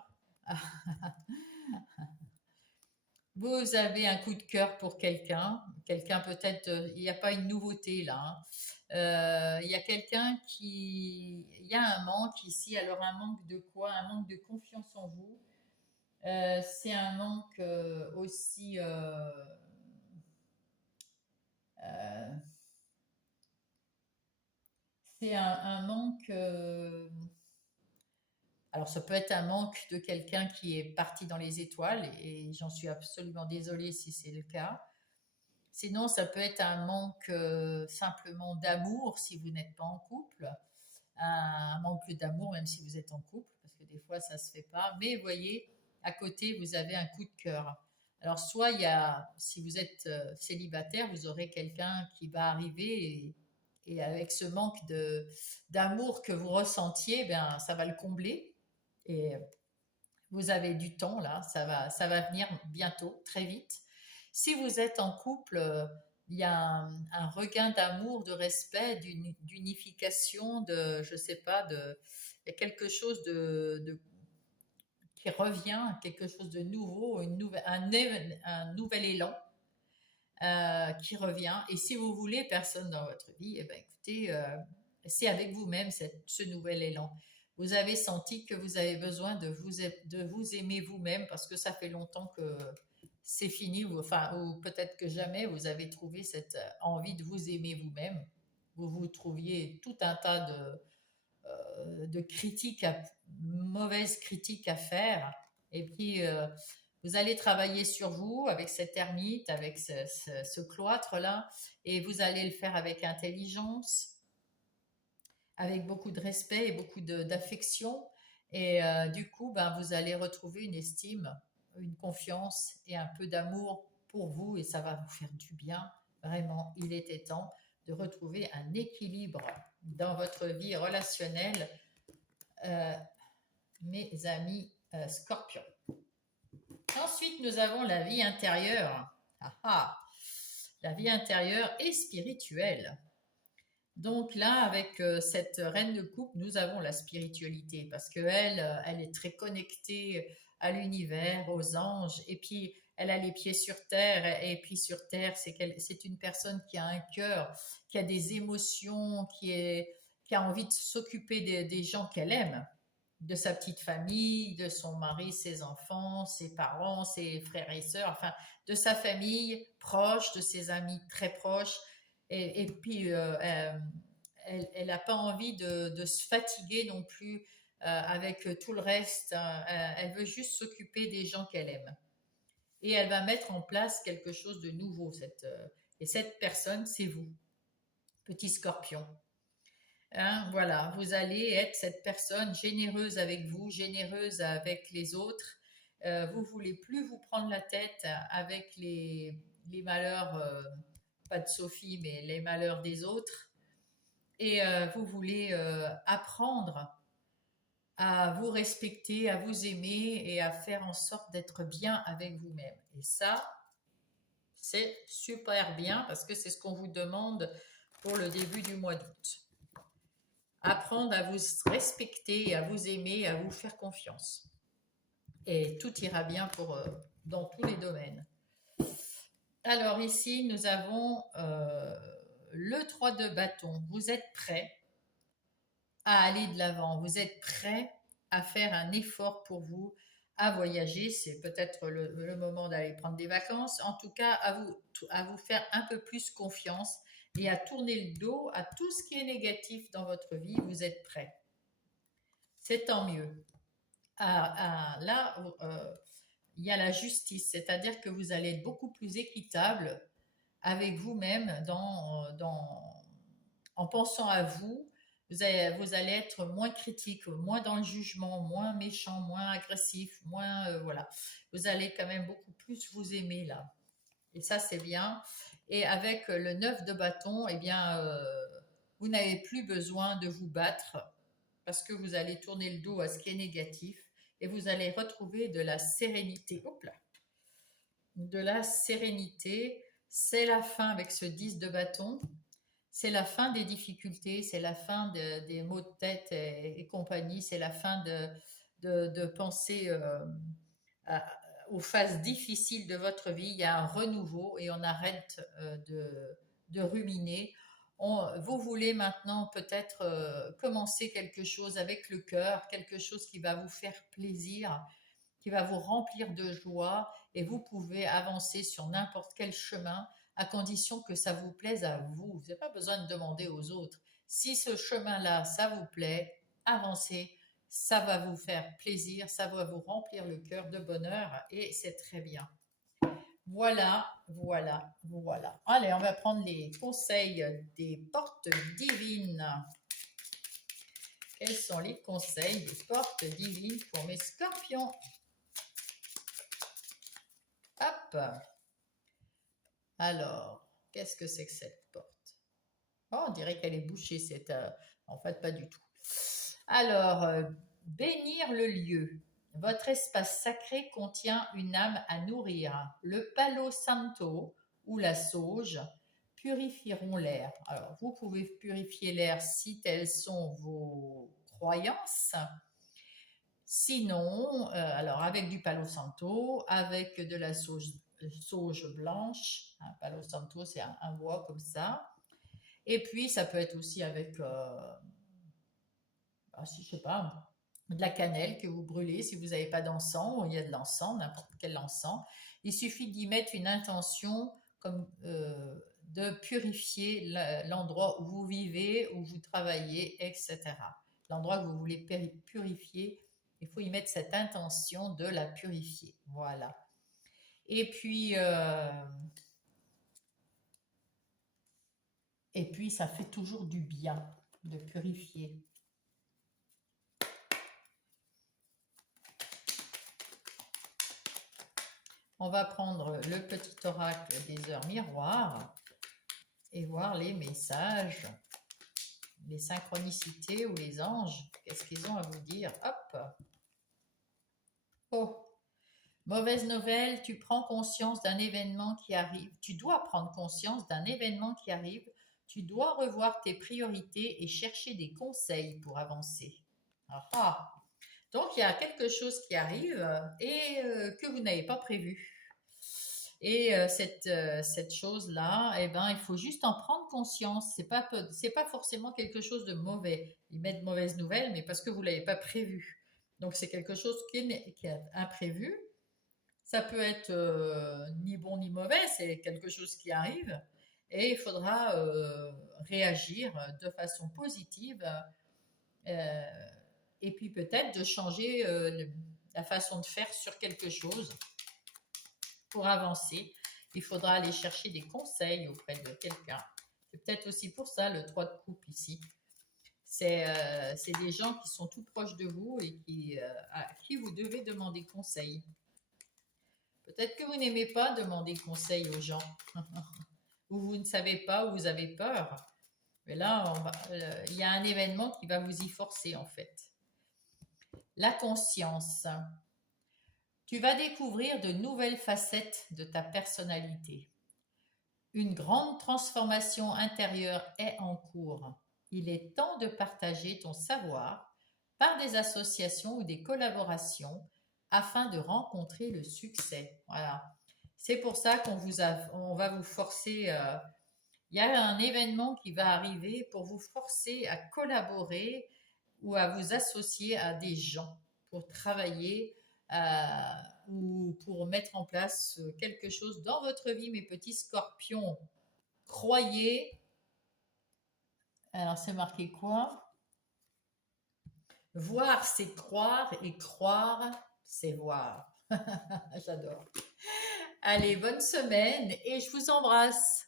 Vous avez un coup de cœur pour quelqu'un peut-être, il n'y a pas une nouveauté là. Hein. Il y a quelqu'un il y a un manque ici. Alors un manque de quoi? Un manque de confiance en vous. C'est un manque aussi. Euh, c'est un manque. Alors ça peut être un manque de quelqu'un qui est parti dans les étoiles et j'en suis absolument désolée si c'est le cas. Sinon, ça peut être un manque simplement d'amour si vous n'êtes pas en couple, un manque d'amour même si vous êtes en couple, parce que des fois ça se fait pas. Mais voyez, à côté, vous avez un coup de cœur. Alors, soit il y a, si vous êtes célibataire, vous aurez quelqu'un qui va arriver et avec ce manque d'amour que vous ressentiez, ben, ça va le combler. Et vous avez du temps là, ça va venir bientôt, très vite. Si vous êtes en couple, il y a un regain d'amour, de respect, d'unification, je sais pas, il y a quelque chose qui revient, quelque chose de nouveau, un nouvel élan qui revient. Et si vous voulez personne dans votre vie, eh ben, écoutez, c'est avec vous-même ce nouvel élan. Vous avez senti que vous avez besoin de vous aimer vous-même parce que ça fait longtemps que c'est fini, ou peut-être que jamais vous avez trouvé cette envie de vous aimer vous-même. Vous vous trouviez tout un tas de critiques, mauvaises critiques à faire. Et puis, vous allez travailler sur vous avec cette ermite, avec ce cloître-là, et vous allez le faire avec intelligence, avec beaucoup de respect et beaucoup d'affection. Et du coup, ben, vous allez retrouver une estime, une confiance et un peu d'amour pour vous, et ça va vous faire du bien. Vraiment, il était temps de retrouver un équilibre dans votre vie relationnelle, euh, mes amis scorpions. Ensuite, nous avons la vie intérieure. Ah ah, la vie intérieure et spirituelle. Donc là, avec cette reine de coupe, nous avons la spiritualité parce qu'elle, elle est très connectée à l'univers, aux anges, et puis elle a les pieds sur terre, et puis sur terre, c'est une personne qui a un cœur, qui a des émotions, qui a envie de s'occuper des gens qu'elle aime, de sa petite famille, de son mari, ses enfants, ses parents, ses frères et sœurs, enfin, de sa famille proche, de ses amis très proches. Et puis, elle n'a pas envie de se fatiguer non plus avec tout le reste. Elle veut juste s'occuper des gens qu'elle aime. Et elle va mettre en place quelque chose de nouveau. Et cette personne, c'est vous, petit scorpion. Hein, voilà, vous allez être cette personne généreuse avec vous, généreuse avec les autres. Vous voulez plus vous prendre la tête avec les malheurs, pas de Sophie, mais les malheurs des autres. Et vous voulez apprendre à vous respecter, à vous aimer et à faire en sorte d'être bien avec vous-même. Et ça, c'est super bien parce que c'est ce qu'on vous demande pour le début du mois d'août. Apprendre à vous respecter, à vous aimer, à vous faire confiance. Et tout ira bien dans tous les domaines. Alors ici, nous avons le 3 de bâton. Vous êtes prêts à aller de l'avant. Vous êtes prêts à faire un effort pour vous, à voyager. C'est peut-être le moment d'aller prendre des vacances. En tout cas, à vous faire un peu plus confiance et à tourner le dos à tout ce qui est négatif dans votre vie. Vous êtes prêts. C'est tant mieux. Là, il y a la justice, c'est-à-dire que vous allez être beaucoup plus équitable avec vous-même en pensant à vous. Vous allez être moins critique, moins dans le jugement, moins méchant, moins agressif, moins voilà. Vous allez quand même beaucoup plus vous aimer là. Et ça, c'est bien. Et avec le 9 de bâton, eh bien, vous n'avez plus besoin de vous battre parce que vous allez tourner le dos à ce qui est négatif et vous allez retrouver de la sérénité. Hop là. De la sérénité. C'est la fin avec ce 10 de bâton. C'est la fin des difficultés, c'est la fin des maux de tête et compagnie, c'est la fin de penser aux phases difficiles de votre vie. Il y a un renouveau et on arrête de ruminer. Vous voulez maintenant peut-être commencer quelque chose avec le cœur, quelque chose qui va vous faire plaisir, qui va vous remplir de joie et vous pouvez avancer sur n'importe quel chemin à condition que ça vous plaise à vous. Vous n'avez pas besoin de demander aux autres. Si ce chemin-là, ça vous plaît, avancez, ça va vous faire plaisir, ça va vous remplir le cœur de bonheur et c'est très bien. Voilà, voilà, voilà. Allez, on va prendre les conseils des portes divines. Quels sont les conseils des portes divines pour mes scorpions? Hop. Alors, qu'est-ce que c'est que cette porte? Oh, on dirait qu'elle est bouchée, en fait pas du tout. Alors, bénir le lieu. Votre espace sacré contient une âme à nourrir. Le Palo Santo ou la sauge purifieront l'air. Alors, vous pouvez purifier l'air si telles sont vos croyances. Sinon, alors avec du Palo Santo, avec de la sauge blanche. Un Palo Santo, c'est un bois comme ça. Et puis, ça peut être aussi avec, je sais pas, de la cannelle que vous brûlez. Si vous n'avez pas d'encens, il y a de l'encens, n'importe quel encens. Il suffit d'y mettre une intention comme de purifier l'endroit où vous vivez, où vous travaillez, etc. L'endroit que vous voulez purifier, il faut y mettre cette intention de la purifier. Voilà. Et puis, ça fait toujours du bien de purifier. On va prendre le petit oracle des heures miroirs et voir les messages, les synchronicités ou les anges. Qu'est-ce qu'ils ont à vous dire? Hop! Oh! Mauvaise nouvelle, tu prends conscience d'un événement qui arrive. Tu dois prendre conscience d'un événement qui arrive. Tu dois revoir tes priorités et chercher des conseils pour avancer. Ah! Donc, il y a quelque chose qui arrive et que vous n'avez pas prévu. Et cette chose-là, eh ben, il faut juste en prendre conscience. C'est pas forcément quelque chose de mauvais. Ils mettent mauvaise nouvelle, mais parce que vous ne l'avez pas prévu. Donc, c'est quelque chose qui est imprévu. Ça peut être ni bon ni mauvais, c'est quelque chose qui arrive. Et il faudra réagir de façon positive. Euh, et puis peut-être de changer la façon de faire sur quelque chose pour avancer. Il faudra aller chercher des conseils auprès de quelqu'un. C'est peut-être aussi pour ça le 3 de coupe ici. C'est des gens qui sont tout proches de vous et à qui vous devez demander conseil. Peut-être que vous n'aimez pas demander conseil aux gens, ou vous ne savez pas, ou vous avez peur. Mais là, il y a un événement qui va vous y forcer en fait. La conscience. Tu vas découvrir de nouvelles facettes de ta personnalité. Une grande transformation intérieure est en cours. Il est temps de partager ton savoir par des associations ou des collaborations afin de rencontrer le succès. Voilà. C'est pour ça on va vous forcer. Il y a un événement qui va arriver pour vous forcer à collaborer ou à vous associer à des gens pour travailler ou pour mettre en place quelque chose dans votre vie, mes petits scorpions. Croyez. Alors, c'est marqué quoi? Voir, c'est croire et croire, c'est voir. J'adore. Allez, bonne semaine et je vous embrasse.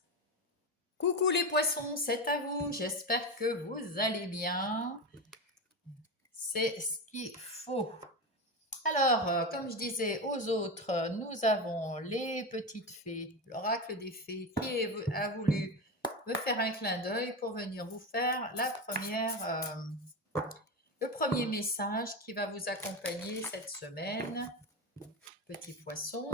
Coucou les poissons, c'est à vous. J'espère que vous allez bien. C'est ce qu'il faut. Alors, comme je disais aux autres, nous avons les petites fées, l'oracle des fées qui a voulu me faire un clin d'œil pour venir vous faire le premier message qui va vous accompagner cette semaine. Petit poisson.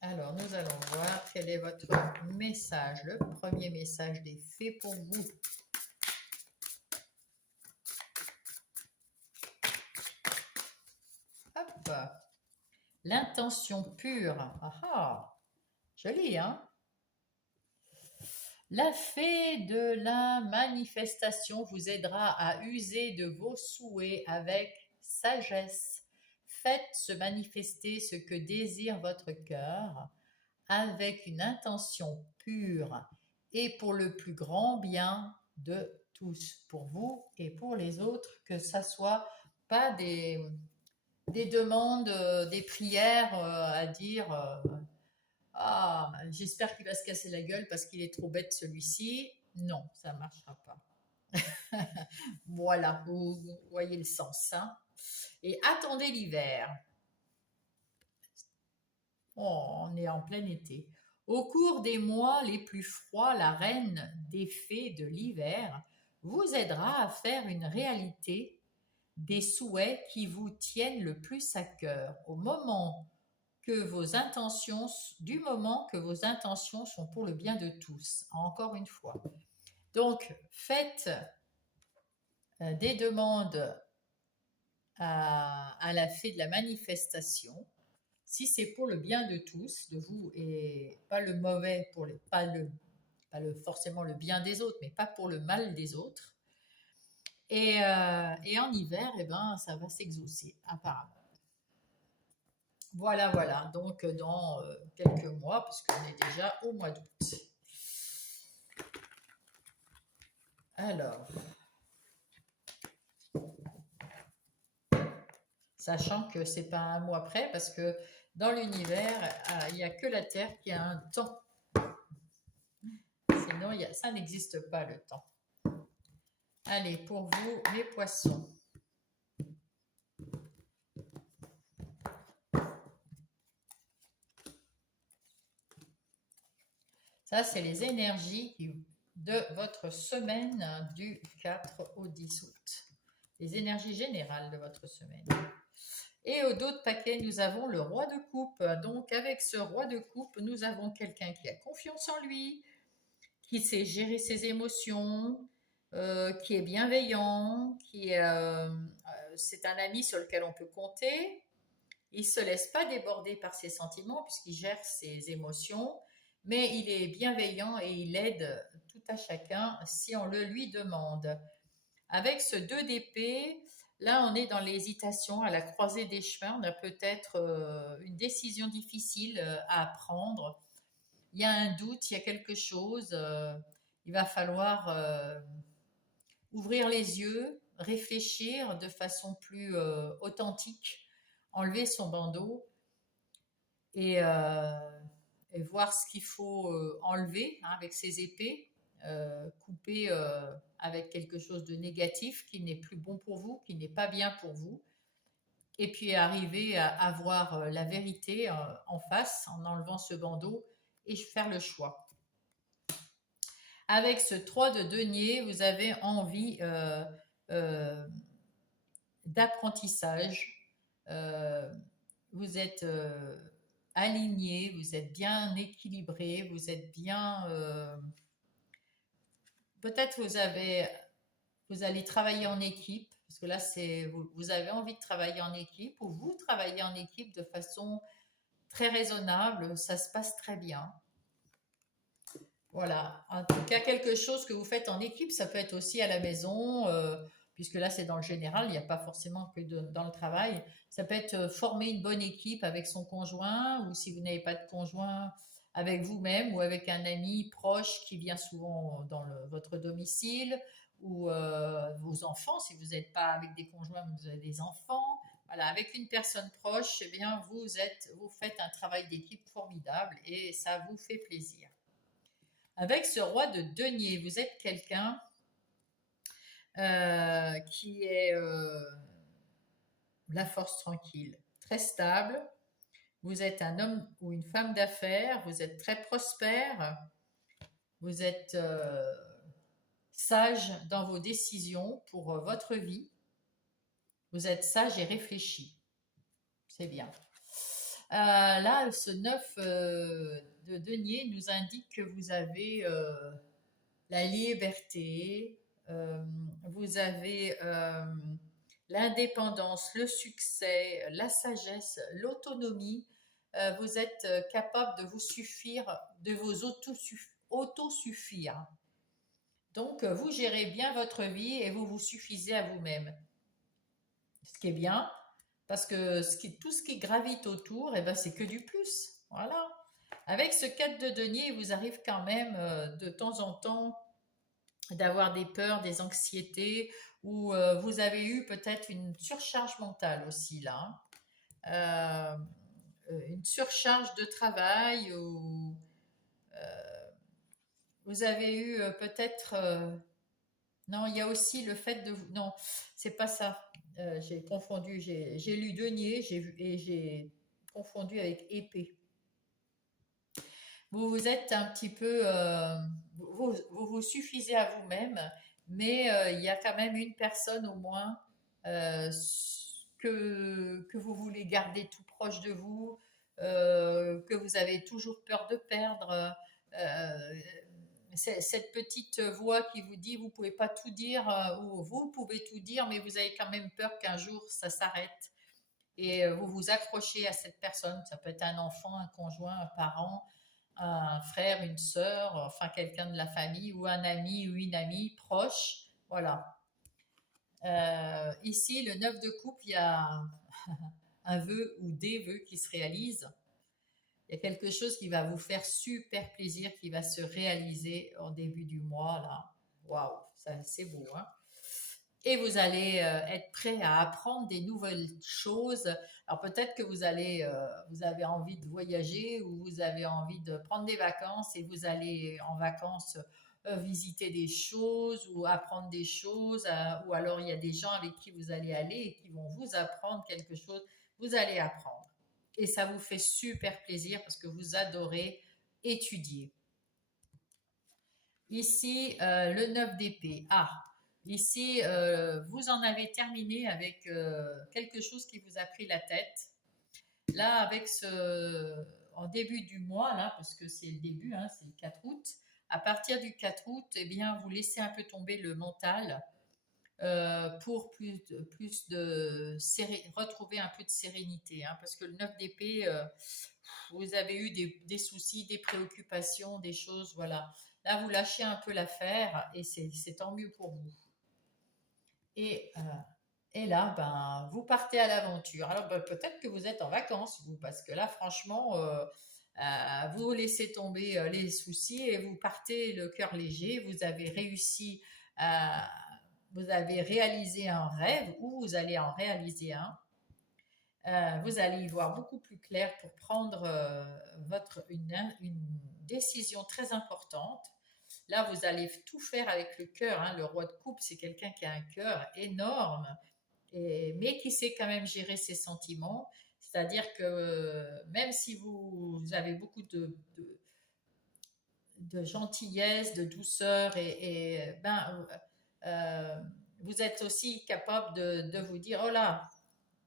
Alors, nous allons voir quel est votre message, le premier message des fées pour vous. Hop. L'intention pure. Ah ah, joli, hein? La fée de la manifestation vous aidera à user de vos souhaits avec sagesse. Faites se manifester ce que désire votre cœur avec une intention pure et pour le plus grand bien de tous, pour vous et pour les autres, que ça soit pas des demandes, des prières à dire ah, j'espère qu'il va se casser la gueule parce qu'il est trop bête celui-ci. Non, ça ne marchera pas. Voilà, vous voyez le sens. Hein. Et attendez l'hiver. Oh, on est en plein été. Au cours des mois les plus froids, la reine des fées de l'hiver vous aidera à faire une réalité des souhaits qui vous tiennent le plus à cœur du moment que vos intentions sont pour le bien de tous. Encore une fois. Donc, faites des demandes à la fée de la manifestation. Si c'est pour le bien de tous, de vous, et pas le mauvais, pas forcément le bien des autres, mais pas pour le mal des autres. Et en hiver, eh ben, ça va s'exaucer, apparemment. Voilà, voilà. Donc, dans quelques mois, puisqu'on est déjà au mois d'août. Alors, sachant que c'est pas un mois près, parce que dans l'univers, il n'y a que la Terre qui a un temps. Sinon, ça n'existe pas, le temps. Allez, pour vous, mes poissons. Ça, c'est les énergies de votre semaine du 4 au 10 août. Les énergies générales de votre semaine. Et au dos de paquet, nous avons le roi de coupe. Donc, avec ce roi de coupe, nous avons quelqu'un qui a confiance en lui, qui sait gérer ses émotions, qui est bienveillant, c'est un ami sur lequel on peut compter. Il ne se laisse pas déborder par ses sentiments puisqu'il gère ses émotions, mais il est bienveillant et il aide tout à chacun si on le lui demande. Avec ce 2 d'épée, là on est dans l'hésitation, à la croisée des chemins, on a peut-être une décision difficile à prendre. Il y a un doute, il y a quelque chose, il va falloir ouvrir les yeux, réfléchir de façon plus authentique, enlever son bandeau et, euh, et voir ce qu'il faut enlever avec ses épées, couper avec quelque chose de négatif qui n'est plus bon pour vous, qui n'est pas bien pour vous, et puis arriver à voir la vérité en face en enlevant ce bandeau et faire le choix. Avec ce 3 de denier, vous avez envie euh, d'apprentissage. Vous êtes aligné, vous êtes bien équilibré, vous êtes bien. Peut-être vous allez travailler en équipe, parce que là, vous avez envie de travailler en équipe, ou vous travaillez en équipe de façon très raisonnable, ça se passe très bien. Voilà, en tout cas, quelque chose que vous faites en équipe, ça peut être aussi à la maison, puisque là c'est dans le général, il n'y a pas forcément que dans le travail. Ça peut être former une bonne équipe avec son conjoint, ou si vous n'avez pas de conjoint, avec vous-même, ou avec un ami proche qui vient souvent dans votre domicile, ou vos enfants, si vous n'êtes pas avec des conjoints, mais vous avez des enfants. Voilà, avec une personne proche, eh bien, vous faites un travail d'équipe formidable et ça vous fait plaisir. Avec ce roi de denier, vous êtes quelqu'un qui est la force tranquille, très stable. Vous êtes un homme ou une femme d'affaires, vous êtes très prospère, vous êtes sage dans vos décisions pour votre vie. Vous êtes sage et réfléchi. C'est bien. Là, ce 9 de denier nous indique que vous avez la liberté, vous avez l'indépendance, le succès, la sagesse, l'autonomie. Vous êtes capable de vous suffire, de vous autosuffire. Donc, vous gérez bien votre vie et vous vous suffisez à vous-même. Ce qui est bien, parce que tout ce qui gravite autour, eh ben, c'est que du plus. Voilà. Avec ce 4 de denier, il vous arrive quand même de temps en temps d'avoir des peurs, des anxiétés, ou vous avez eu peut-être une surcharge mentale aussi là. Une surcharge de travail, ou vous avez eu peut-être... non, il y a aussi le fait de... Non, c'est pas ça. J'ai confondu, j'ai lu denier et j'ai confondu avec épée. vous vous êtes un petit peu, vous suffisez à vous-même, mais il y a quand même une personne au moins que vous voulez garder tout proche de vous, que vous avez toujours peur de perdre. euh, cette petite voix qui vous dit vous pouvez pas tout dire ou vous pouvez tout dire, mais vous avez quand même peur qu'un jour ça s'arrête et vous vous accrochez à cette personne. Ça peut être un enfant, un conjoint, un parent, un frère, une sœur, enfin quelqu'un de la famille ou un ami ou une amie proche. Voilà. Ici, le 9 de coupe, il y a un vœu ou des vœux qui se réalisent. Il y a quelque chose qui va vous faire super plaisir, qui va se réaliser en début du mois, là. Waouh, ça c'est beau, hein? Et vous allez être prêt à apprendre des nouvelles choses. Alors peut-être que vous avez envie de voyager ou vous avez envie de prendre des vacances et vous allez en vacances visiter des choses ou apprendre des choses. Ou alors il y a des gens avec qui vous allez aller et qui vont vous apprendre quelque chose. Vous allez apprendre. Et ça vous fait super plaisir parce que vous adorez étudier. Ici, le 9 d'épée. Ah, ici, vous en avez terminé avec quelque chose qui vous a pris la tête. Là, en début du mois, là, parce que c'est le début, hein, c'est le 4 août. À partir du 4 août, eh bien, vous laissez un peu tomber le mental pour retrouver un peu de sérénité, hein, parce que le 9 d'épée, vous avez eu des soucis, des préoccupations, des choses, voilà. Là, vous lâchez un peu l'affaire et c'est tant mieux pour vous. Et, euh, et là, ben, vous partez à l'aventure. Alors, ben, peut-être que vous êtes en vacances, vous, parce que là, franchement, vous laissez tomber les soucis et vous partez le cœur léger. Vous avez réussi à, vous avez réalisé un rêve ou vous allez en réaliser un. Vous allez y voir beaucoup plus clair pour prendre une décision très importante. Là, vous allez tout faire avec le cœur, hein. Le roi de coupe, c'est quelqu'un qui a un cœur énorme, mais qui sait quand même gérer ses sentiments. C'est-à-dire que même si vous avez beaucoup de gentillesse, de douceur, ben, euh, vous êtes aussi capable de vous dire, oh là,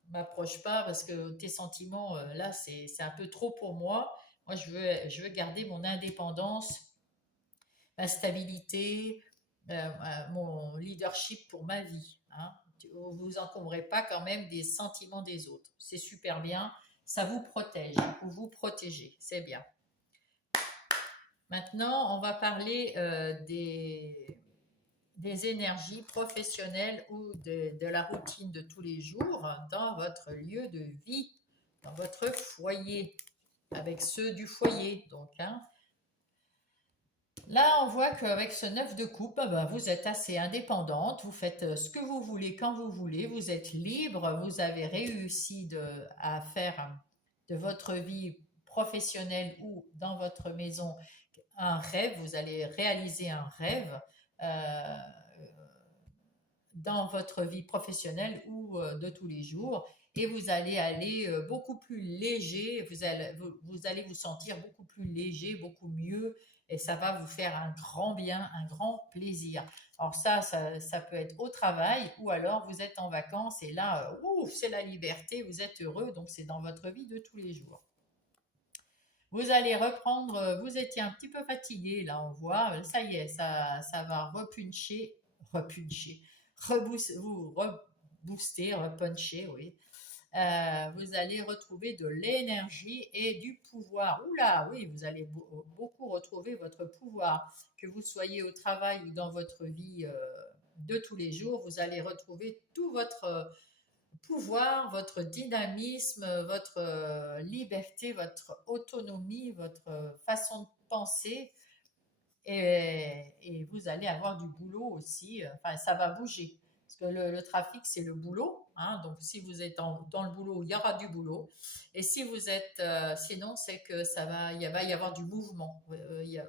m'approche pas parce que tes sentiments, là, c'est un peu trop pour moi. Moi, je veux garder mon indépendance, ma stabilité, mon leadership pour ma vie. Hein. Vous vous encombrez pas quand même des sentiments des autres. C'est super bien. Ça vous protège. Vous vous protégez. C'est bien. Maintenant, on va parler des énergies professionnelles ou de la routine de tous les jours dans votre lieu de vie, dans votre foyer, avec ceux du foyer. Donc, hein. Là, on voit qu'avec ce 9 de coupe, ben, vous êtes assez indépendante, vous faites ce que vous voulez quand vous voulez, vous êtes libre, vous avez réussi à faire de votre vie professionnelle ou dans votre maison un rêve, vous allez réaliser un rêve. Euh, dans votre vie professionnelle ou de tous les jours et vous allez aller beaucoup plus léger, vous allez vous sentir beaucoup plus léger, beaucoup mieux et ça va vous faire un grand bien, un grand plaisir. Alors ça peut être au travail ou alors vous êtes en vacances et là, c'est la liberté, vous êtes heureux, donc c'est dans votre vie de tous les jours. Vous allez reprendre, vous étiez un petit peu fatigué, là on voit, ça y est, ça va repuncher, vous rebooster, repuncher, oui. Vous allez retrouver de l'énergie et du pouvoir. Oula, oui, vous allez beaucoup retrouver votre pouvoir, que vous soyez au travail ou dans votre vie de tous les jours, vous allez retrouver tout votre pouvoir, votre dynamisme, votre liberté, votre autonomie, votre façon de penser. Et vous allez avoir du boulot aussi. Enfin, ça va bouger. Parce que le trafic, c'est le boulot. Hein, donc, si vous êtes dans le boulot, il y aura du boulot. Et si vous êtes, sinon, c'est que il va y avoir du mouvement. Il y a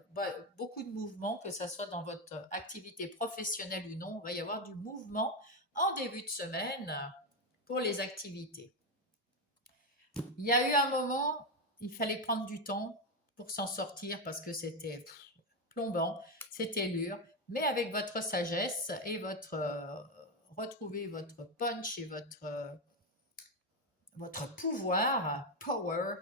beaucoup de mouvement, que ce soit dans votre activité professionnelle ou non. Il va y avoir du mouvement en début de semaine pour les activités. Il y a eu un moment, il fallait prendre du temps pour s'en sortir parce que c'était plombant, c'était dur, mais avec votre sagesse et votre retrouver votre punch et votre pouvoir, power,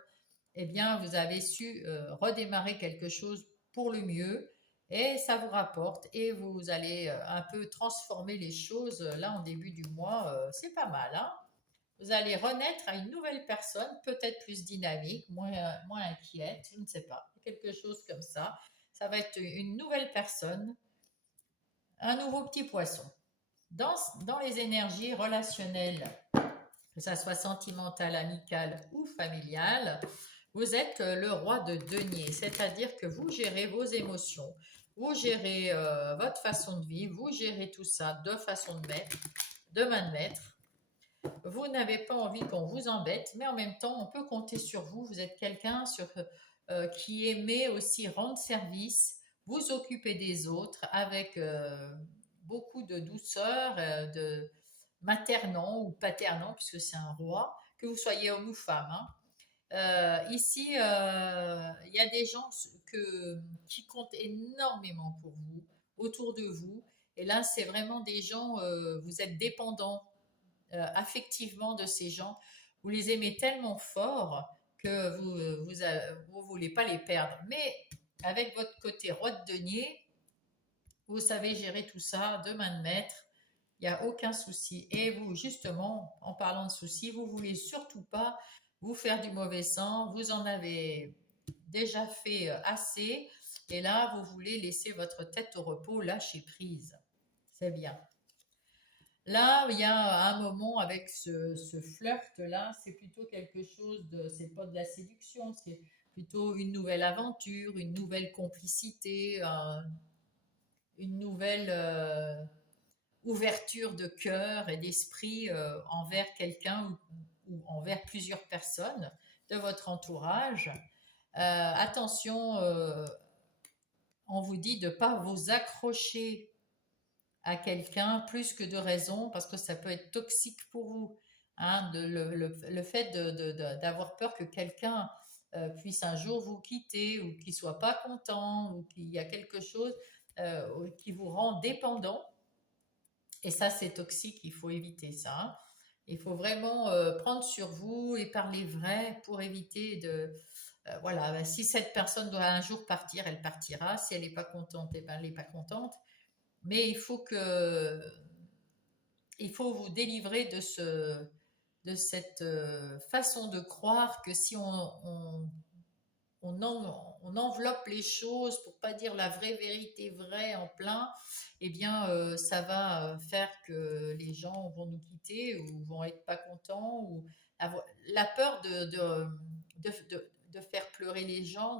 eh bien, vous avez su redémarrer quelque chose pour le mieux et ça vous rapporte et vous allez un peu transformer les choses là en début du mois. C'est pas mal, hein? Vous allez renaître à une nouvelle personne, peut-être plus dynamique, moins inquiète, je ne sais pas, quelque chose comme ça. Ça va être une nouvelle personne, un nouveau petit poisson. Dans les énergies relationnelles, que ça soit sentimentale, amicale ou familiale, vous êtes le roi de denier, c'est-à-dire que vous gérez vos émotions, vous gérez votre façon de vivre, vous gérez tout ça de façon de main de maître. Vous n'avez pas envie qu'on vous embête, mais en même temps, on peut compter sur vous. Vous êtes quelqu'un qui aimait aussi rendre service, vous occuper des autres avec beaucoup de douceur, de maternant ou paternant, puisque c'est un roi, que vous soyez homme ou femme, hein. Ici, il y a des gens qui comptent énormément pour vous, autour de vous. Et là, c'est vraiment des gens, vous êtes dépendants affectivement de ces gens. Vous les aimez tellement fort que vous voulez pas les perdre. Mais avec votre côté roi de denier, vous savez gérer tout ça de main de maître. Il n'y a aucun souci. Et vous, justement, en parlant de soucis, vous voulez surtout pas vous faire du mauvais sang. Vous en avez déjà fait assez. Et là, vous voulez laisser votre tête au repos, lâcher prise. C'est bien. Là, il y a un moment avec ce flirt-là, c'est plutôt quelque chose de, c'est pas de la séduction, c'est plutôt une nouvelle aventure, une nouvelle complicité, une nouvelle ouverture de cœur et d'esprit envers quelqu'un ou envers plusieurs personnes de votre entourage. Attention, on vous dit de ne pas vous accrocher à quelqu'un plus que de raison parce que ça peut être toxique pour vous. Hein, le fait d'avoir peur que quelqu'un puisse un jour vous quitter ou qu'il soit pas content ou qu'il y a quelque chose qui vous rend dépendant. Et ça, c'est toxique, il faut éviter ça, hein. Il faut vraiment prendre sur vous et parler vrai pour éviter de... voilà, ben, si cette personne doit un jour partir, elle partira. Si elle n'est pas contente, eh ben, elle n'est pas contente. Mais il faut vous délivrer de cette façon de croire que si on enveloppe les choses pour pas dire la vraie vérité vraie en plein, eh bien, ça va faire que les gens vont nous quitter ou vont être pas contents ou la peur de faire pleurer les gens,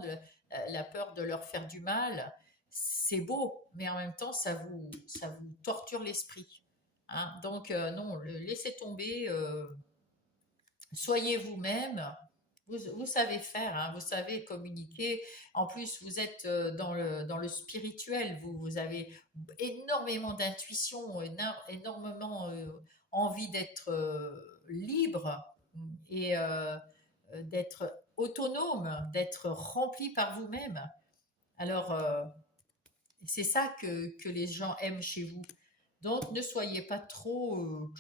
la peur de leur faire du mal, c'est beau, mais en même temps, ça vous torture l'esprit. Hein. Donc, non, laissez tomber, soyez vous-même. Vous savez faire, hein, vous savez communiquer. En plus, vous êtes dans le spirituel. Vous avez énormément d'intuition, énormément envie d'être libre et d'être autonome, d'être rempli par vous-même. Alors, c'est ça que les gens aiment chez vous. Donc, ne soyez pas trop...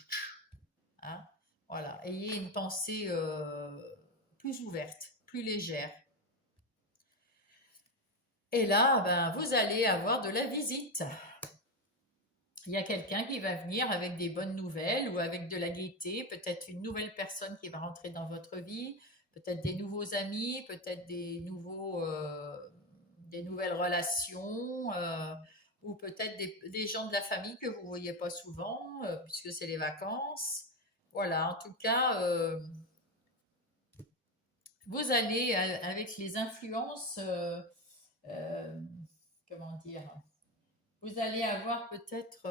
hein, voilà, ayez une pensée plus ouverte, plus légère. Et là, ben, vous allez avoir de la visite. Il y a quelqu'un qui va venir avec des bonnes nouvelles ou avec de la gaieté, peut-être une nouvelle personne qui va rentrer dans votre vie, peut-être des nouveaux amis, peut-être des nouvelles relations, ou peut-être des gens de la famille que vous ne voyez pas souvent, puisque c'est les vacances. Voilà, en tout cas, vous allez, avec les influences, euh, comment dire, vous allez avoir peut-être,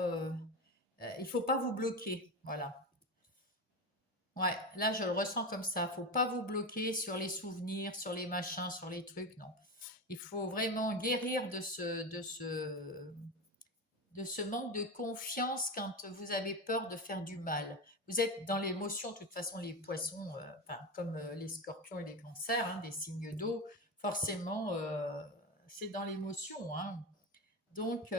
il ne faut pas vous bloquer, voilà. Ouais, là je le ressens comme ça. Faut pas vous bloquer sur les souvenirs, sur les machins, sur les trucs, non. Il faut vraiment guérir de ce manque de confiance quand vous avez peur de faire du mal. Vous êtes dans l'émotion, de toute façon, les poissons, enfin, comme les scorpions et les cancers, hein, des signes d'eau, forcément, c'est dans l'émotion, hein. Donc,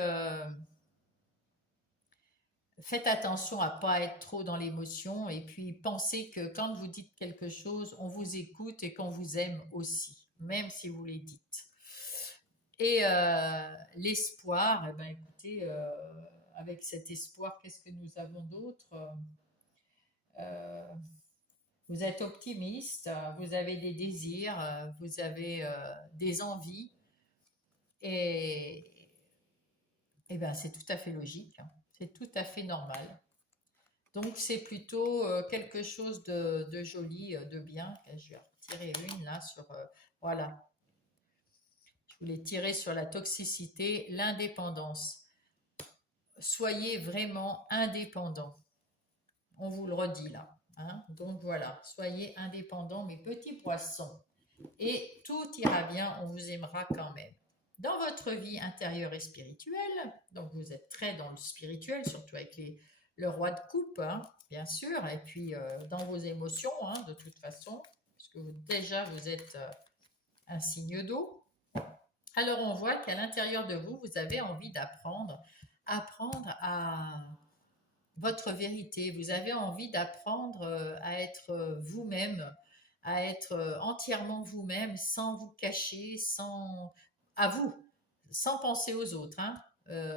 faites attention à pas être trop dans l'émotion et puis pensez que quand vous dites quelque chose, on vous écoute et qu'on vous aime aussi, même si vous les dites. Et l'espoir, eh ben, écoutez, avec cet espoir, qu'est-ce que nous avons d'autre? Euh, Vous êtes optimiste, vous avez des désirs, vous avez des envies et, et ben, c'est tout à fait logique, hein. C'est tout à fait normal. Donc c'est plutôt quelque chose de joli, de bien. Je vais retirer une là sur... voilà, je voulais tirer sur la toxicité, l'indépendance. Soyez vraiment indépendant. On vous le redit là, hein. Donc voilà, soyez indépendants mes petits poissons. Et tout ira bien, on vous aimera quand même. Dans votre vie intérieure et spirituelle, donc vous êtes très dans le spirituel, surtout avec le roi de coupe, hein, bien sûr, et puis dans vos émotions, hein, de toute façon, puisque déjà vous êtes un signe d'eau. Alors on voit qu'à l'intérieur de vous, vous avez envie apprendre à votre vérité. Vous avez envie d'apprendre à être vous-même, à être entièrement vous-même, sans vous cacher, à vous, sans penser aux autres, hein,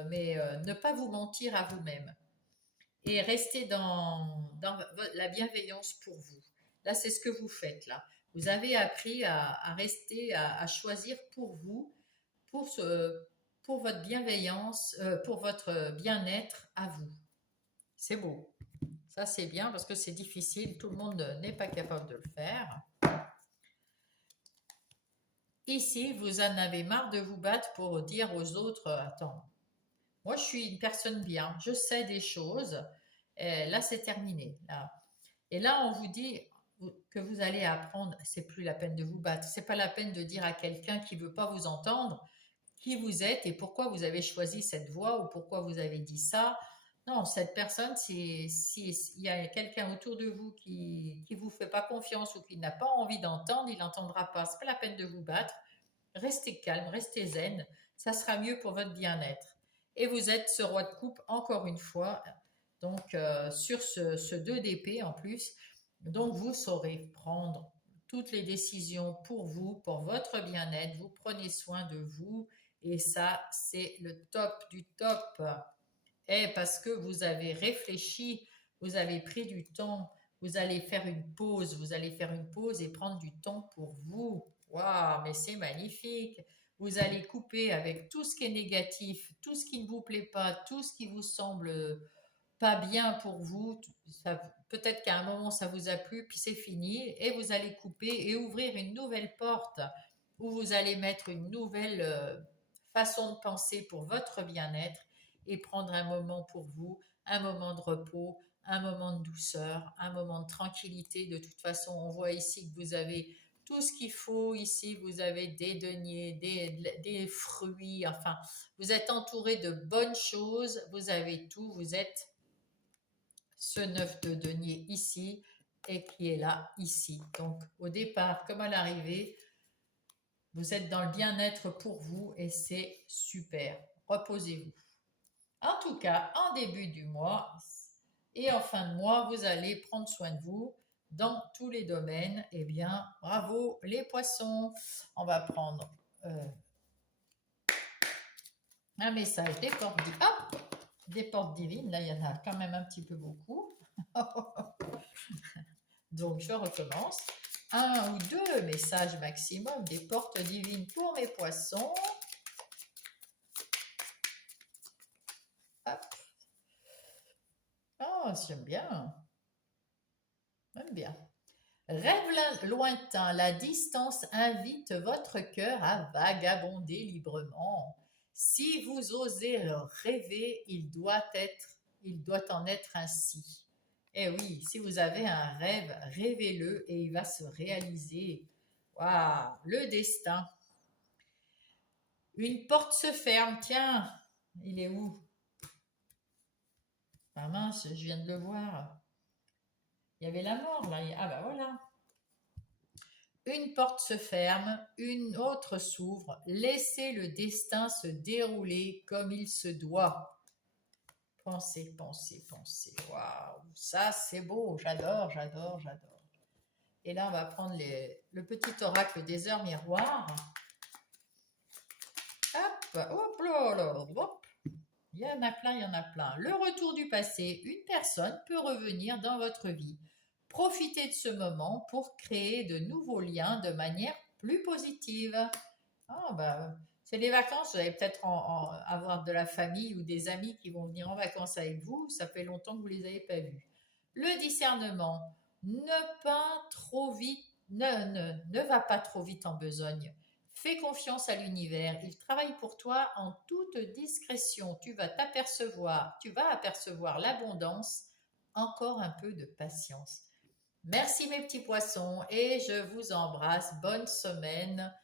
mais ne pas vous mentir à vous-même et rester dans la bienveillance pour vous. Là, c'est ce que vous faites là. Vous avez appris à rester, à choisir pour vous, pour, pour votre bienveillance, pour votre bien-être à vous. C'est beau. Ça, c'est bien parce que c'est difficile. Tout le monde n'est pas capable de le faire. Ici, vous en avez marre de vous battre pour dire aux autres, attends, moi, je suis une personne bien, je sais des choses. Et là, c'est terminé. Là. Et là, on vous dit que vous allez apprendre. C'est plus la peine de vous battre. C'est pas la peine de dire à quelqu'un qui veut pas vous entendre qui vous êtes et pourquoi vous avez choisi cette voie ou pourquoi vous avez dit ça. Non, cette personne, s'il y a quelqu'un autour de vous qui vous fait pas confiance ou qui n'a pas envie d'entendre, il n'entendra pas. C'est pas la peine de vous battre. Restez calme, restez zen. Ça sera mieux pour votre bien-être. Et vous êtes ce roi de coupe encore une fois. Donc sur ce 2 d'épée en plus. Donc vous saurez prendre toutes les décisions pour vous, pour votre bien-être. Vous prenez soin de vous. Et ça, c'est le top du top. Et parce que vous avez réfléchi, vous avez pris du temps, vous allez faire une pause, vous allez faire une pause et prendre du temps pour vous. Waouh, mais c'est magnifique. Vous allez couper avec tout ce qui est négatif, tout ce qui ne vous plaît pas, tout ce qui vous semble pas bien pour vous. Peut-être qu'à un moment ça vous a plu, puis c'est fini, et vous allez couper et ouvrir une nouvelle porte où vous allez mettre une nouvelle façon de penser pour votre bien-être et prendre un moment pour vous, un moment de repos, un moment de douceur, un moment de tranquillité. De toute façon, on voit ici que vous avez tout ce qu'il faut. Ici, vous avez des deniers, des fruits, enfin, vous êtes entouré de bonnes choses, vous avez tout, vous êtes ce 9 de denier ici et qui est là ici. Donc au départ comme à l'arrivée, vous êtes dans le bien-être pour vous et c'est super. Reposez-vous. En tout cas, en début du mois et en fin de mois, vous allez prendre soin de vous dans tous les domaines. Eh bien, bravo les poissons. On va prendre un message des portes divines. Là, il y en a quand même un petit peu beaucoup. Donc, je recommence. Un ou deux messages maximum des portes divines pour mes poissons. Hop. Oh, j'aime bien. J'aime bien. Rêve lointain, la distance invite votre cœur à vagabonder librement. Si vous osez rêver, il doit en être ainsi. Eh oui, si vous avez un rêve, rêvez-le et il va se réaliser. Waouh, le destin. Une porte se ferme, tiens, il est où? Ah mince, je viens de le voir. Il y avait la mort là. Ah bah voilà. Une porte se ferme, une autre s'ouvre. Laissez le destin se dérouler comme il se doit. Pensez, pensez, pensez. Waouh, ça c'est beau, j'adore, j'adore, j'adore. Et là, on va prendre le petit oracle des heures miroirs. Hop, hop, là, là, hop. Il y en a plein, il y en a plein. Le retour du passé, une personne peut revenir dans votre vie. Profitez de ce moment pour créer de nouveaux liens de manière plus positive. Ah, bah, c'est les vacances, vous allez peut-être avoir de la famille ou des amis qui vont venir en vacances avec vous. Ça fait longtemps que vous ne les avez pas vus. Le discernement, ne pas trop vite, ne va pas trop vite en besogne. Fais confiance à l'univers, il travaille pour toi en toute discrétion. Tu vas apercevoir l'abondance. Encore un peu de patience. Merci mes petits poissons et je vous embrasse. Bonne semaine